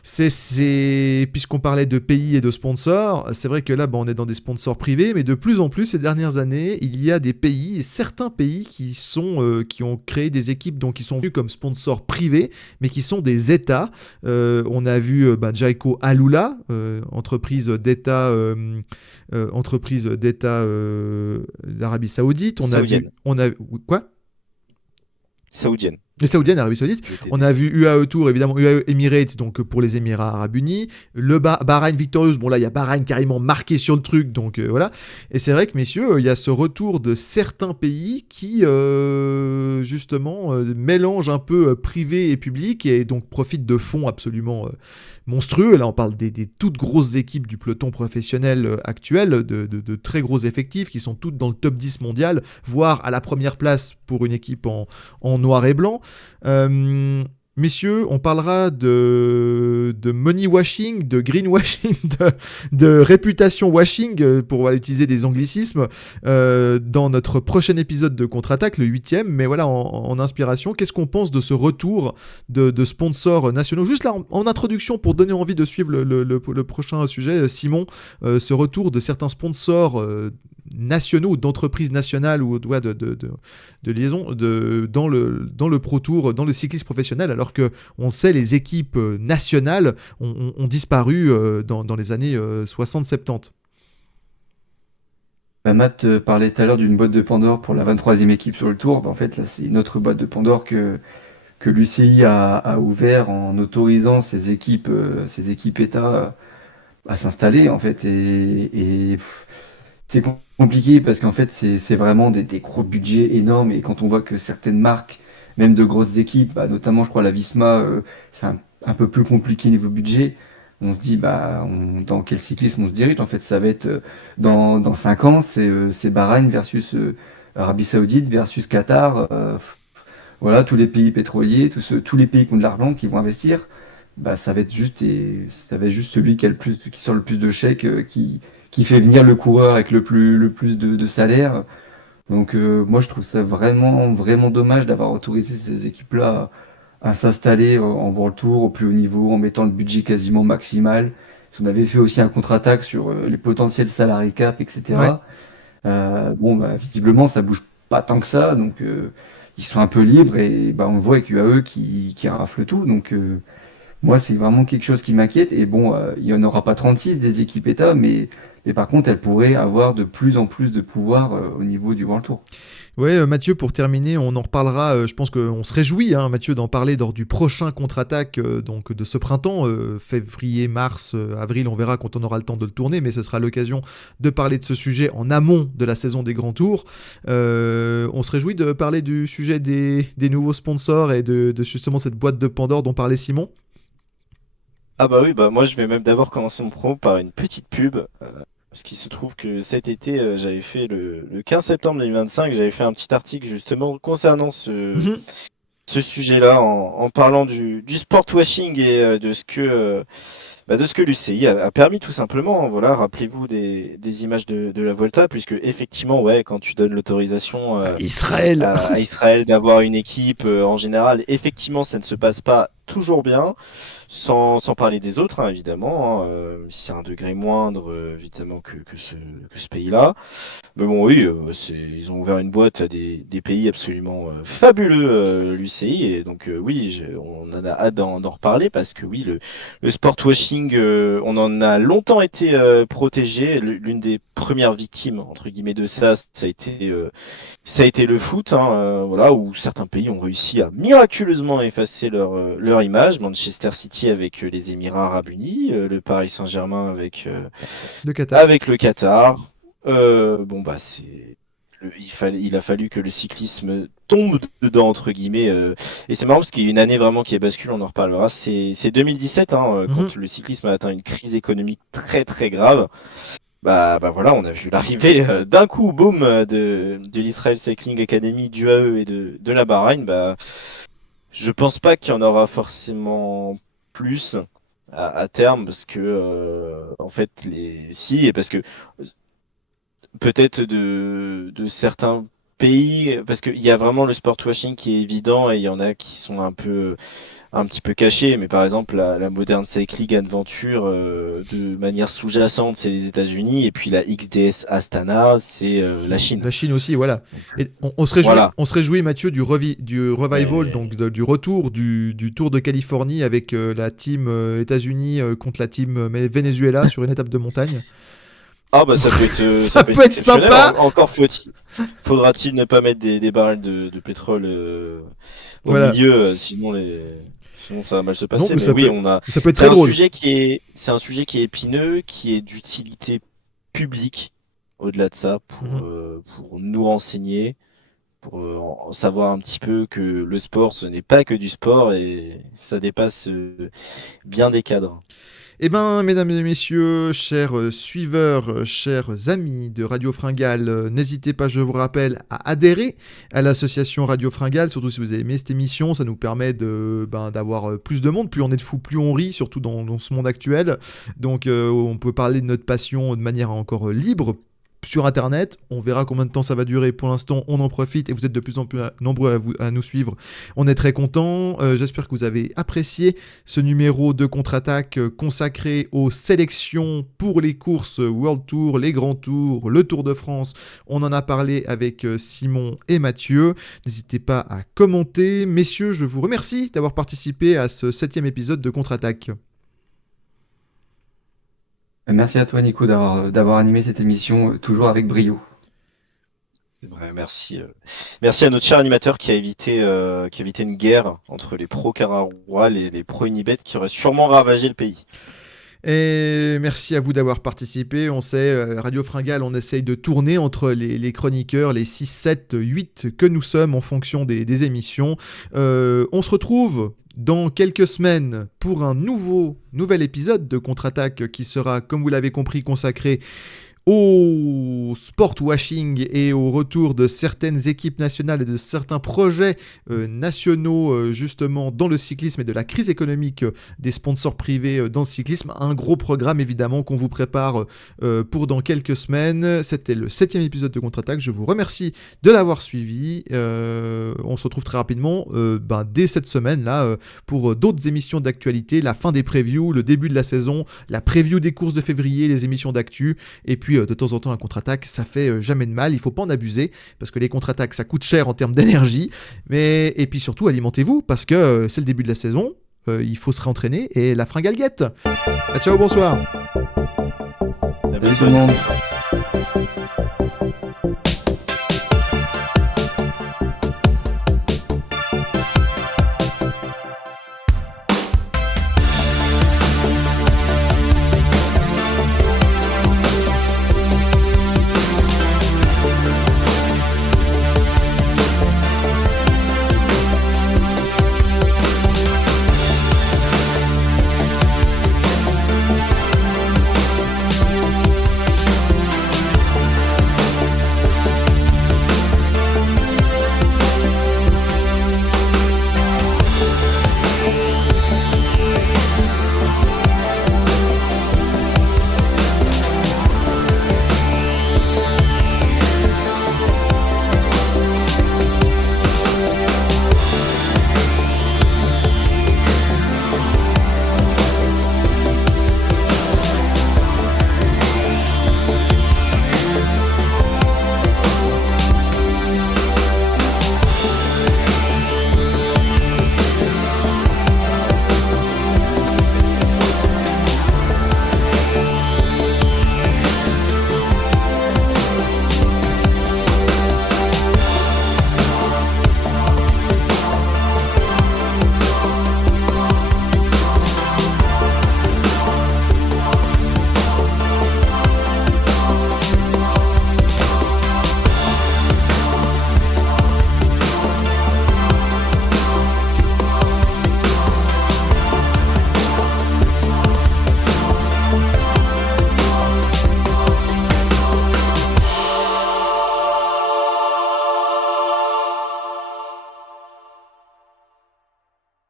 Puisqu'on parlait de pays et de sponsors, c'est vrai que là, on est dans des sponsors privés, mais de plus en plus ces dernières années, il y a des pays, et certains pays qui ont créé des équipes donc qui sont vus comme sponsors privés, mais qui sont des États. On a vu Jaico Alula, entreprise d'État d'Arabie Saoudite. Saoudienne. Quoi? Saoudienne. Les Saoudiennes, Arabie Saoudite. On a vu UAE Tour, évidemment, UAE Emirates, donc pour les Émirats Arabes Unis. Le Bahreïn Victorious, bon là, il y a Bahreïn carrément marqué sur le truc, donc voilà. Et c'est vrai que, messieurs, il y a ce retour de certains pays qui, justement, mélangent un peu privé et public et donc profitent de fonds absolument monstrueux. Là, on parle des toutes grosses équipes du peloton professionnel actuel, de très gros effectifs qui sont toutes dans le top 10 mondial, voire à la première place pour une équipe en noir et blanc. Messieurs, on parlera de money washing, de green washing, de réputation washing, pour utiliser des anglicismes, dans notre prochain épisode de Contre-Attaque, le 8e. Mais voilà, en inspiration, qu'est-ce qu'on pense de ce retour de sponsors nationaux? Juste là, en introduction, pour donner envie de suivre le prochain sujet, Simon, ce retour de certains sponsors nationaux ou d'entreprises nationales ou de liaison dans le Pro Tour, dans le cyclisme professionnel, alors que on sait les équipes nationales ont disparu dans les années 60-70. Matt parlait tout à l'heure d'une boîte de Pandore pour la 23e équipe sur le Tour. En fait, là, c'est une autre boîte de Pandore que l'UCI a ouvert en autorisant ces équipes États à s'installer, en fait. C'est compliqué parce qu'en fait, c'est vraiment des gros budgets énormes. Et quand on voit que certaines marques, même de grosses équipes, notamment, je crois, la Visma, c'est un peu plus compliqué niveau budget. On se dit, dans quel cyclisme on se dirige? En fait, ça va être dans 5 ans, c'est Bahreïn versus Arabie Saoudite versus Qatar. Voilà, tous les pays pétroliers, tous les pays qui ont de l'argent, qui vont investir. Ça va être juste celui qui sort le plus de chèques, qui fait venir le coureur avec le plus de salaire. Donc moi je trouve ça vraiment vraiment dommage d'avoir autorisé ces équipes-là à s'installer en World Tour au plus haut niveau en mettant le budget quasiment maximal. Si on avait fait aussi un contre-attaque sur les potentiels salary cap, Ouais. etc. Bon, visiblement ça bouge pas tant que ça, donc ils sont un peu libres et on le voit avec UAE qui rafle tout. Donc Moi, c'est vraiment quelque chose qui m'inquiète. Et bon, il n'y en aura pas 36 des équipes État, mais par contre, elles pourraient avoir de plus en plus de pouvoir au niveau du World Tour. Ouais, Mathieu, pour terminer, on en reparlera. Je pense qu'on se réjouit, hein, Mathieu, d'en parler lors du prochain contre-attaque donc de ce printemps, février, mars, avril. On verra quand on aura le temps de le tourner, mais ce sera l'occasion de parler de ce sujet en amont de la saison des grands tours. On se réjouit de parler du sujet des nouveaux sponsors et de justement cette boîte de Pandore dont parlait Simon. Ah bah oui, bah moi je vais même d'abord commencer mon promo par une petite pub. Parce qu'il se trouve que cet été, j'avais fait le 15 septembre 2025, j'avais fait un petit article justement concernant Mhm. ce sujet-là, en parlant du sport washing et de ce que l'UCI a permis tout simplement. Voilà, rappelez-vous des images de la Volta, puisque effectivement, ouais, quand tu donnes l'autorisation Israël. à Israël d'avoir une équipe, en général, effectivement, ça ne se passe pas toujours bien. Sans parler des autres, hein, évidemment, hein, si c'est un degré moindre, évidemment, que ce pays-là. Mais bon, oui, ils ont ouvert une boîte à des pays absolument fabuleux, l'UCI, et donc oui, on en a hâte d'en reparler, parce que oui, le sport washing, on en a longtemps été protégé. L'une des premières victimes, entre guillemets, de ça, ça a été le foot, hein, voilà, où certains pays ont réussi à miraculeusement effacer leur image. Manchester City avec les Émirats Arabes Unis, le Paris Saint-Germain De Qatar. avec le Qatar. Bon bah il a fallu que le cyclisme tombe dedans entre guillemets. Et c'est marrant parce qu'il y a une année vraiment qui est bascule, on en reparlera. C'est 2017, hein, Mhm. quand le cyclisme a atteint une crise économique très très grave. Bah voilà, on a vu l'arrivée d'un coup, boum, de l'Israel Cycling Academy, du AE et de la Bahreïn. Bah, je pense pas qu'il y en aura forcément plus à terme, parce que en fait si, et parce que peut-être de certains pays, parce qu'il y a vraiment le sport washing qui est évident, et il y en a qui sont un petit peu cachés, mais par exemple la Modern Cycling Adventure, de manière sous-jacente, c'est les États-Unis, et puis la XDS Astana, c'est la Chine. La Chine aussi, voilà. Et Voilà. on se réjouit, Mathieu, du revival, Mais donc du retour du Tour de Californie avec la team États-Unis contre la team Venezuela sur une étape de montagne. ah bah Ça ça peut peut être être exceptionnel. sympa. Encore faudra-t-il ne pas mettre des barrels de pétrole au Voilà. milieu, sinon ça va mal se Non, passer. Mais oui, ça peut être très drôle. c'est un sujet qui est épineux, qui est d'utilité publique. Au-delà de ça, Mhm. pour nous renseigner, pour en savoir un petit peu que le sport, ce n'est pas que du sport, et ça dépasse bien des cadres. Eh ben, mesdames et messieurs, chers suiveurs, chers amis de Radio Fringale, n'hésitez pas, je vous rappelle, à adhérer à l'association Radio Fringale, surtout si vous avez aimé cette émission, ça nous permet d'avoir plus de monde, plus on est de fous, plus on rit, surtout dans ce monde actuel. Donc on peut parler de notre passion de manière encore libre, sur internet, on verra combien de temps ça va durer. Pour l'instant, on en profite et vous êtes de plus en plus nombreux à nous suivre. On est très contents. J'espère que vous avez apprécié ce numéro de contre-attaque consacré aux sélections pour les courses World Tour, les grands tours, le Tour de France. On en a parlé avec Simon et Mathieu. N'hésitez pas à commenter. Messieurs, je vous remercie d'avoir participé à ce 7e épisode de contre-attaque. Merci à toi, Nico, d'avoir animé cette émission toujours avec brio. C'est vrai, merci. Merci à notre cher animateur qui a évité une guerre entre les pro-Cararois, les pro-Unibet, qui auraient sûrement ravagé le pays. Et merci à vous d'avoir participé. On sait, Radio Fringale, on essaye de tourner entre les chroniqueurs, les 6, 7, 8 que nous sommes en fonction des émissions. On se retrouve dans quelques semaines pour un nouvel épisode de Contre-Attaque qui sera, comme vous l'avez compris, consacré au sport washing et au retour de certaines équipes nationales et de certains projets nationaux justement dans le cyclisme et de la crise économique des sponsors privés dans le cyclisme. Un gros programme évidemment qu'on vous prépare pour dans quelques semaines. C'était le 7e épisode de Contre-Attaque. Je vous remercie de l'avoir suivi. On se retrouve très rapidement dès cette semaine là pour d'autres émissions d'actualité, la fin des previews, le début de la saison, la preview des courses de février, les émissions d'actu, et puis de temps en temps un contre-attaque, ça fait jamais de mal, il faut pas en abuser, parce que les contre-attaques ça coûte cher en termes d'énergie, et puis surtout alimentez-vous, parce que c'est le début de la saison, il faut se réentraîner et la fringale guette. Ciao, bonsoir. Salut tout le monde.